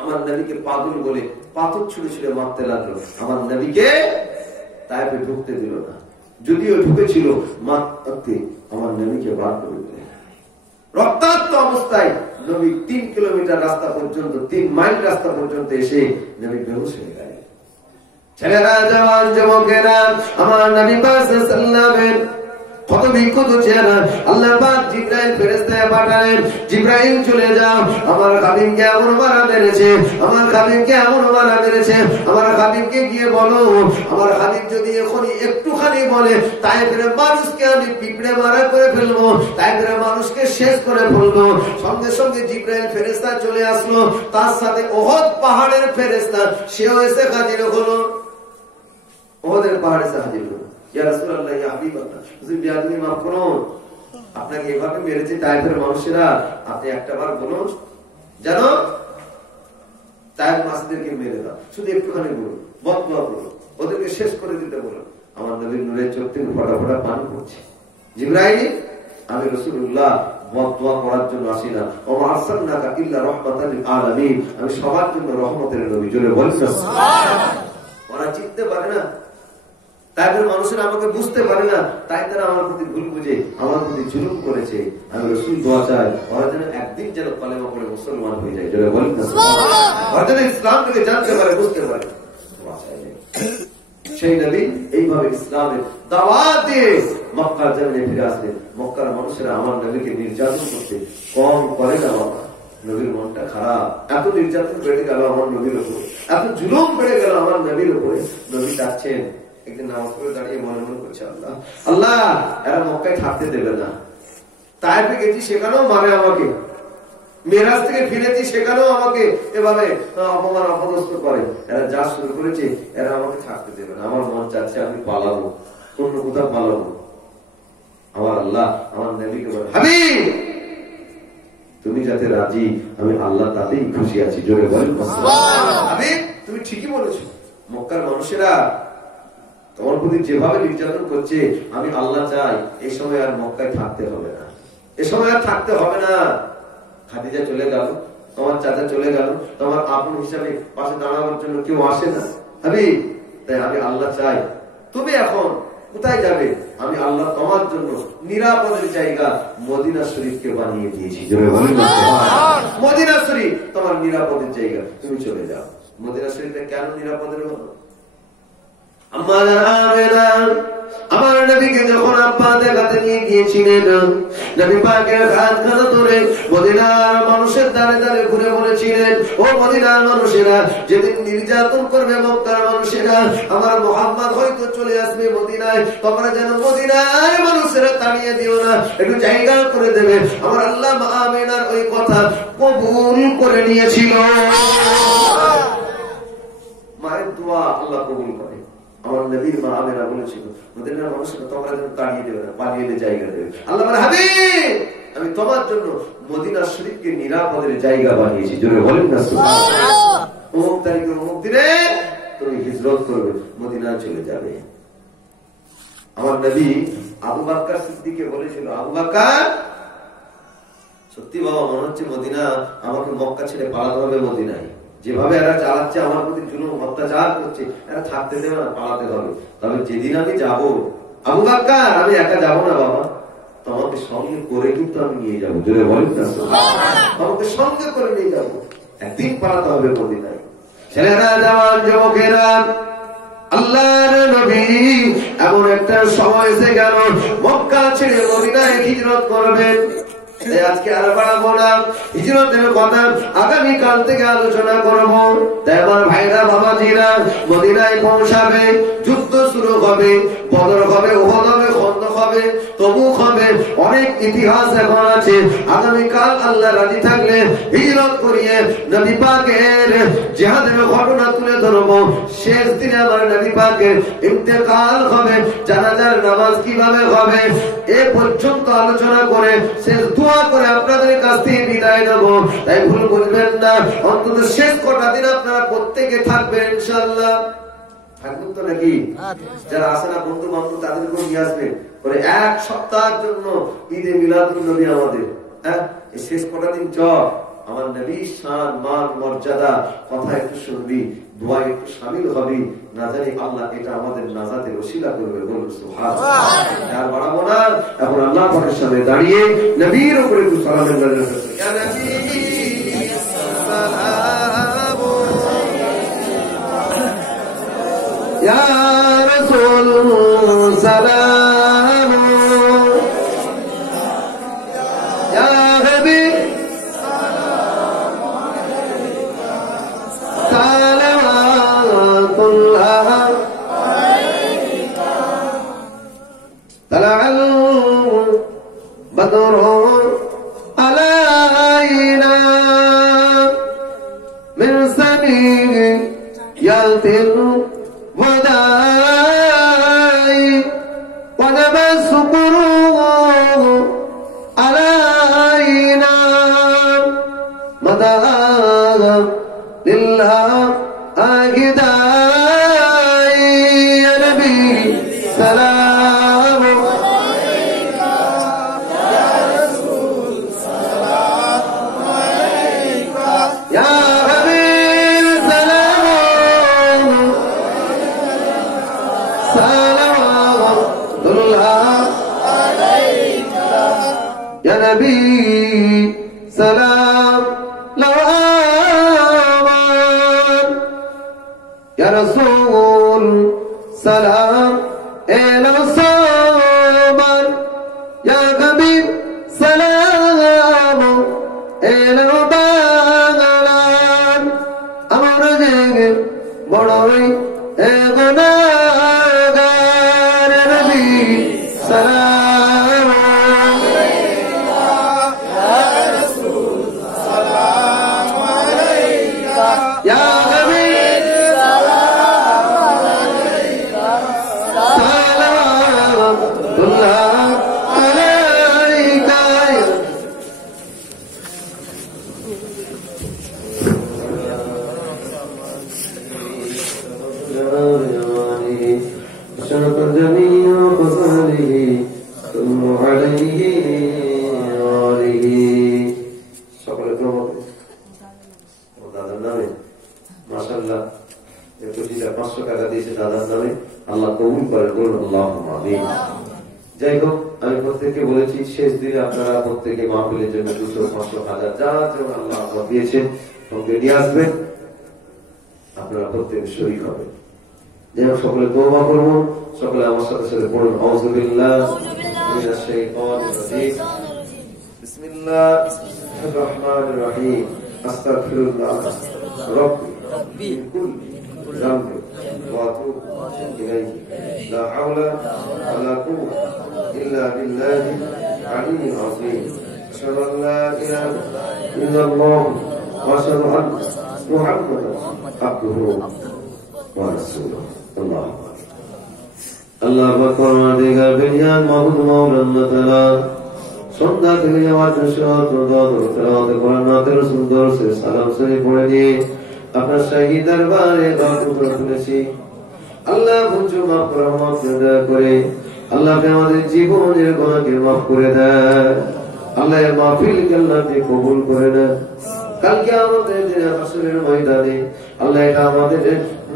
আমার নবীকে পাগল বলে পাথর ছুঁড়ে ছুঁড়ে মারতে লাগলো। আমার নবীকে তায়েফে ঢুকতে দিল না, যদিও ঢুকেছিল মারতে আমার নবীকে বার করে দিল। রক্তাক্ত অবস্থায় নবী 3 কিলোমিটার রাস্তা পর্যন্ত, 3 মাইল রাস্তা পর্যন্ত এসে নবী বেহুশ হয়ে গেলেন। ছেলেরা, জওয়ান, যুবকেরা, আমার নবী পাক সাল্লাল্লাহু আলাইহি কত বিক্ষত চেহারা। আল্লাহ পাক জিবরাইল ফেরেশতা পাঠালেন, জিবরাইল চলে যাও, আমার হাবিবকে এমন মারা মেরেছে, আমার হাবিবকে এমন মারা মেরেছে, আমার হাবিবকে গিয়ে বলো, আমার হাবিব যদি এখনই একটুখানি বলে তায়েফের মানুষকে আমি পিঁপড়ে মারা করে ফেলবো, তায়েফের মানুষকে শেষ করে ফেলবো। সঙ্গে সঙ্গে জিবরাইল ফেরেশতা চলে আসলো, তার সাথে ওহদ পাহাড়ের ফেরেশতা সেও এসে হাজির হলো। ওহদের পাহাড়ে এসে হাজির হলো। ইয়া রাসূলুল্লাহ, ইয়া হাবিবাল্লাহ, যদি বিয়াদবি মাফ করুন, আপনাকে এভাবে মেরেছে তায়েফের মানুষেরা, আপনি একটাবার বলুন যেন তায়েফ মাসদেরকে মেরে দাও, শুধু একটুখানি বলুন, বদদুয়া করুন, ওদেরকে শেষ করে দিতে বলুন। আমার নবীর নূরের চোখ থেকে ফোঁটা ফোঁটা পানি পড়ছে। জিবরাইল, আমি রাসূলুল্লাহ বদদুয়া করার জন্য আসি না, ওয়া আরসালনাকা ইল্লা রাহমাতাল লিল আলামিন, আমি সবার জন্য রহমতের নবী। জোরে বলুন সুবহানাল্লাহ। ওরা চিনতে পারে না, তাইফের মানুষেরা আমাকে বুঝতে পারে না, তাই তারা আমার প্রতি ভুল বুঝে আমার প্রতি জুলুম করেছে। আমি রাসূল দোয়া চাই ওরা যেন একদিন যেন কালেমা পড়ে মুসলমান হয়ে যায়। জোরে বলুন না সুবহানাল্লাহ। ওরা যেন ইসলাম থেকে জানতে পারে, বুঝতে পারে। সেই নবী এইভাবে ইসলামের দাওয়াত দিয়ে মক্কার জমিনে ফিরে আসলেন। মক্কার মানুষেরা আমার নবীকে নির্যাতন করতে কম করে না বাবা। নবীর মনটা খারাপ, এত নির্যাতন বেড়ে গেল আমার নবীর উপরে, এত জুলুম বেড়ে গেল আমার নবীর উপরে। নবী চাচ্ছেন, একদিন নামাজ পড়ে দাঁড়িয়ে মনে মনে করছে, আল্লাহ আল্লাহ এরা মক্কায় থাকতে দেবে না, তায়েফে গেছি সেখানেও মারে আমাকে, মেরাজ থেকে ফিরেছি সেখানেও আমাকে এভাবে অপমান অপদস্থ করে, এরা যা শুরু করেছে এরা আমাকে থাকতে দেবে না। আমার মন চাচ্ছে আমি পালাবো, অন্য কোথাও পালাবো। আমার আল্লাহ আমার নবীকে বলে, হাবিব তুমি যাতে রাজি, আমি আল্লাহ তাতেই খুশি আছি। জোরে বলেন হাবিব, তুমি ঠিকই বলেছো, মক্কার মানুষেরা তোমার প্রতি যেভাবে নির্যাতন করছে, আমি আল্লাহ চাই এই সময় আর মক্কায় থাকতে হবে না, এ সময় আর থাকতে হবে না। খাদিজা চলে গেল, তোমার চাচা চলে গেল, তোমার আপন হিসাবে পাশে দাঁড়ানোর জন্য কেউ আসে না হাবিব, তাই আমি আল্লাহ চাই তুমি এখন কোথায় যাবে, আমি আল্লাহ তোমার জন্য নিরাপদের জায়গা মদিনা শরীফকে বানিয়ে দিয়েছি। মদিনা শরীফ তোমার নিরাপদের জায়গা, তুমি চলে যাও। মদিনা শরীফটা কেন নিরাপদের হলো? আমার নবীকে যখন আব্বা দেখাতে নিয়ে গিয়েছিলেন, নবী পাকের হাতখানা ধরে মদিনার মানুষের দ্বারে দ্বারে ঘুরে বলেছিলেন, ও মদিনার মানুষেরা, যেদিন নির্যাতন করবে মক্কার মানুষেরা, আমার মুহাম্মদ হয়তো চলে আসবে মদিনায়, তোমরা যেন মদিনার মানুষেরা তাড়িয়ে দিও না, একটু জায়গা করে দেবে। আমার আল্লাহ আমিনার ওই কথা কবুল করে নিয়েছিল। মায়ের দোয়া আল্লাহ কবুল করে। আমার নবীর মা আমেনা বলেছিল, মদিনার মানুষকে তোমরা যেন তাড়িয়ে দেবে না, পালিয়ে জায়গা দেবে। আল্লাহ বলে, হাবিব আমি তোমার জন্য মদিনা শরীফকে নিরাপদের জায়গা বানিয়েছি। জোরে বলেন না সুবহানাল্লাহ। অমুক তারিখে অমুক দিনে তুমি হিজরত করবে, মদিনায় চলে যাবে। আমার নবী আবু বকর সিদ্দিককে বলেছিল, আবু বকর সত্যি বাবা মনে হচ্ছে মদিনা আমাকে মক্কা ছেড়ে পালাতে হবে মদিনায়, যেভাবে এরা চালাচ্ছে আমার প্রতি জুলুম অত্যাচার করছে, এরা থাকতে দেবে না, পালাতে হবে। তবে যেদিন আমি যাব, আবু বকর আমি একা যাব না বাবা, তোমাকে সঙ্গে করে কিন্তু আমি নিয়ে যাবো। জোরে বলেন না সুবহানাল্লাহ। তোমাকে সঙ্গে করে নিয়ে যাবো, একদিন পালাতে হবে মদিনায়। ছেলেরা, জওয়ান, যুবকেরা, আল্লাহর নবী এমন একটা সময় এসে গেল মক্কা ছেড়ে মদিনায় হিজরত করবেন। আজকে আর বাড়াবো না, হিজরতের কথা আগামীকাল থেকে আলোচনা করবো। তাই আমার ভাইরা বাবাজিরা মদিনায় পৌঁছাবে, যুদ্ধ শুরু হবে, বদর হবে, উহুদ হবে, খন্দক হবে, তবুক হবে, অনেক ইতিহাস এখন আছে। আগামীকাল আল্লাহ রাজি থাকলে হিজরত করিয়ে নবী পাকের জিহাদের ঘটনা তুলে ধরবো। শেষ দিনে আমার নবী পাকের ইন্তেকাল হবে, জানাজার নামাজ কিভাবে হবে এ পর্যন্ত আলোচনা করে শেষ দোয়া করে আপনাদের কাছ থেকে বিদায় নেব। তাই ভুল বুঝবেন না, অন্তত শেষ কটা দিন আপনারা প্রত্যেকে থাকবেন ইনশাআল্লাহ। থাকবেন তো নাকি? যারা আসে না বন্ধু বান্ধব তাদেরকেও নিয়ে আসবেন পরে 1 সপ্তাহের জন্য ঈদে মিলাদুন নবী আমাদের। হ্যাঁ, এই শেষ কটা দিন চল আমার নবী শান মান মর্যাদা কথা একটু শুনবি, দোয়া একটু শামিল হবি, না জানি আল্লাহ এটা আমাদের নাজাতের ওসিলা করবে। বলুন সুবহানাল্লাহ। আর বাড়াবো না, এখন আল্লাহ পাকের সামনে দাঁড়িয়ে নবীর উপরে একটু সালামের নজর রাখবেন। ইয়া নবী সালাম, ইয়া রাসূল সালাম, ইয়া হাবিব সালাওয়াতুল্লাহ আলাইকা। তালাআল বদরু আলাইনা মিন সানিয়াতিল ওয়াদাই ওয়াজাবা শুকরু আলাইনা মাদা লিল্লাহ আগিদাই। ইয়া নবী সালাম আলাইকা, ইয়া রাসূল সালাম আলাইকা, ইয়া হাবিব সালাম সালাওয়াতুল্লাহ আলাইকা। ইয়া নবী সালাম লাওয়ামান, ইয়া রাসূল সালাম এলো সামান, ইয়া হাবিব সালাম এলো বাংলান। আমার যে বড়ই গুনাহগার নবী সালাম আলাইকা, ইয়া রাসূল সালাম আলাইকা, ইয়া হাবিব সালাম আলাইকা, সালাওয়াতুল্লাহ আলাইকা। شرط جميع خصاله ثم عليه وآله। সকলে তো দাদার নামে মাশাআল্লাহ এই প্রতিটা 500 টাকা দিয়েছে দাদার নামে, আল্লাহ কবুল করেন। বলুন আল্লাহুম্মা আমিন। যাই হোক, আমি প্রত্যেককে বলেছি শেষ দিনে আপনারা প্রত্যেকে মাহফিলের জন্য 200, 500, 1000 যা যেমন আল্লাহ আপনার দিয়েছেন সঙ্গে নিয়ে আসবেন, আপনারা প্রত্যেকে শরীক হবেন। যাই হোক, সকলে তওবা করব। সকলে আমার সাথে সাথে পড়ুন আউযু বিল্লাহি মিনাশ শাইতানির রাজীম, বিসমিল্লাহির রহমানির রহিম, আস্তাগফিরুল্লাহ রাব্বি মিন কুল্লি যামবিন ওয়া আতুবু ইলাইহি লা হাওলা ওয়া লা কুওয়াতা ইল্লা বিল্লাহিল আলিয়্যিল আযীম। আশহাদু আন লা ইলাহা ইল্লাল্লাহ ওয়া আশহাদু আন্না মুহাম্মাদান আবদুহু ওয়া রাসূলুহু। আল্লাহু আকবার। আল্লাহ পরওয়ারদিগার বেরিয়ান মাহমুদ মাওলানা আল্লাহ তাআলা সন্ধ্যা থেকে যাওয়ার কোরআনের সুন্দর সে সালাম সহি পড়ে দিয়ে আপনার শাহী দরবারে দরুদ তুলেছি। আল্লাহ বুঝু মাফ করে, মাফ করে আল্লাহ আমাদের জীবনের গুনাহকে মাফ করে দেয়। আল্লাহ এর মাহফিলকে আল্লাহ কবুল করে নেয়। কালকে আমাদের হাসরের ময়দানে আল্লাহ এটা আমাদের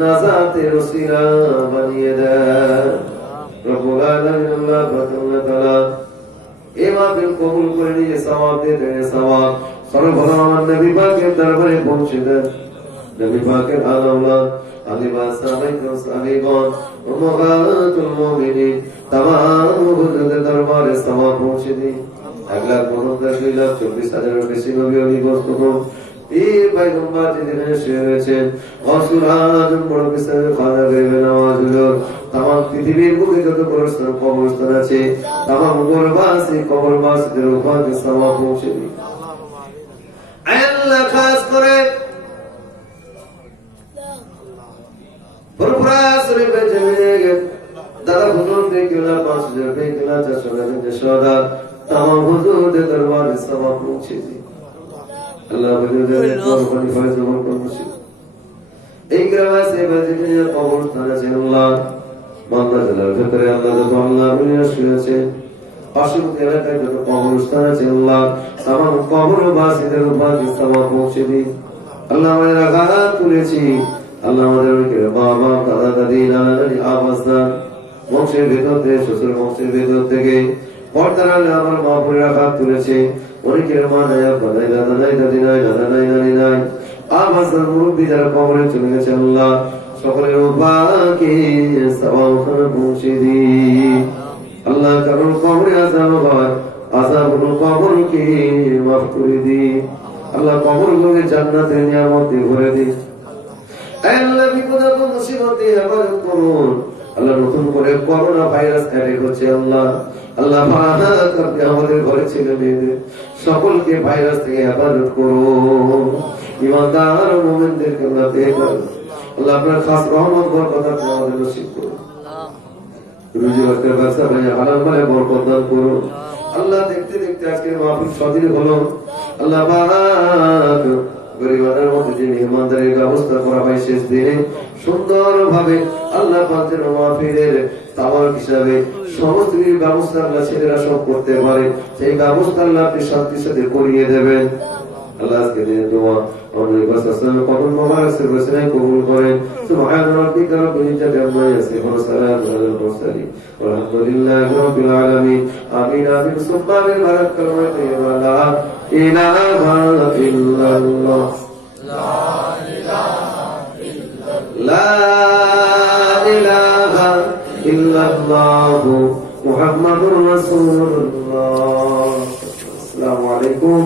নাজাতের ওসিলা বানিয়ে দেয়। রব্বুল আলামিন আল্লাহ তাআলা এই মাহফিল কবুল করে নিয়ে সওয়াব দিয়ে দেন। সওয়াব সর্বপ্রথম আমার নবী পাকের দরবারে পৌঁছে দেন। নবী পাকের আল্লাহ আলিমা সাহাবায়ে সাহাবীগণ উম্মাহাতুল মুমিনিন तमाम হুজুরদের দরবারে সওয়াব পৌঁছে দিন। 1,59,24,000 বেশি নবী ওলি বস্তু এই পয়গম্বর যিনি শুয়ে রয়েছেন রাসূল আযম বড় বিশাল খানা গরিবে নামাজ হলো तमाम পৃথিবীর বুকে যত কবরস্থান আছে तमाम কবরবাসীদের উপরে সওয়াব পৌঁছে দিন। আল্লাহ খাস করে পুরপুরা শরীফে জমিয়ে দাদা হুজুর দেখলা 5,000 দেখলা 400 तमाम হুজুরদের দরবারে সওয়াব পৌঁছে দিন। আল্লাহ হুজুরদের কোরবানি ফয়জল করুন। এই গ্রামে আছে বাজিয়ে কবরস্থান আছে আল্লাহ মালদা জেলার ভেতরে আল্লাহ যত আল্লাহ মিলিয়ে শুয়েছে অসংখ্য এলাকায় যত কবরস্থান আছে আল্লাহ আমার কবরবাসীদের উপাধি সওয়াব পৌঁছে দিন আল্লাহ আমাদের আঘাত তুলেছি আল্লাহ আমাদের বাবা দাদা দাদি নানা নানি আবাসদার বংশের ভেতর থেকে শ্বশুর বংশের ভেতর থেকে পর্দার আলে আমার মা বোনের আঘাত তুলেছে অনেকের মা নাই আব্বা নাই দাদা নাই দাদি নাই দাদা নাই নানি নাই আবাসদার মুরব্বী যারা কবরে চলে গেছে আল্লাহ সকলের উপাকে সওয়াব পৌঁছে দিন আল্লাহ কারণ কবরে আযাব হয় আযাবুল কবরকে মাফ করে দিন আল্লাহ কবরগুলোকে জান্নাতের নিয়ামতে ভরে দিন আল্লাহ বিপদ আপদ মুসিবতে হেফাজত করুন আল্লাহ নতুন করে করোনা ভাইরাস অ্যাটাক হচ্ছে আল্লাহ আল্লাহ পাক আপনি আমাদের ঘরে ছেলে মেয়েদের সকলকে ভাইরাস থেকে হেফাজত করুন ঈমানদার মুমিনদেরকে আল্লাহ দেখুন আল্লাহ আপনার খাস রহমত বরকত আপনি আমাদের নসিব করুন রুজি রোজগার ব্যবসা ভাইয়া হালাল মালে বরকত দান করুন আল্লাহ দেখতে দেখতে আজকের মাহফিল সদিন হলো আল্লাহ পাক গরিবাদের মধ্যে যে মেহমানদারির ব্যবস্থা করা হয় শেষ দিনে সুন্দর ভাবে আল্লাহ পাকের মাহফিলের তাওয়ার হিসাবে সমস্ত ব্যবস্থা আল্লাহ ছেলেরা সব করতে পারে সেই ব্যবস্থা আল্লাহ আপনি শান্তির সাথে করিয়ে দেবেন আল্লাহ আজকে দিনের দোয়া আমাদের কাছে আসলে কবুল মোবারক সে বসে কবুল করেন সুবহান রাব্বিকা রাব্বিল ইজ্জাতি আম্মা ইয়াসিফুন ওয়া সালামুন আলাল মুরসালিন ওয়ালহামদুলিল্লাহি রাব্বিল আলামিন আমিন আমিন সুবহান বারাক কালামাতি ওয়া লা ইলাহা ইল্লাল্লাহ লা ইলাহা ইল্লাল্লাহ মুহাম্মাদুর রাসূলুল্লাহ আসসালামু আলাইকুম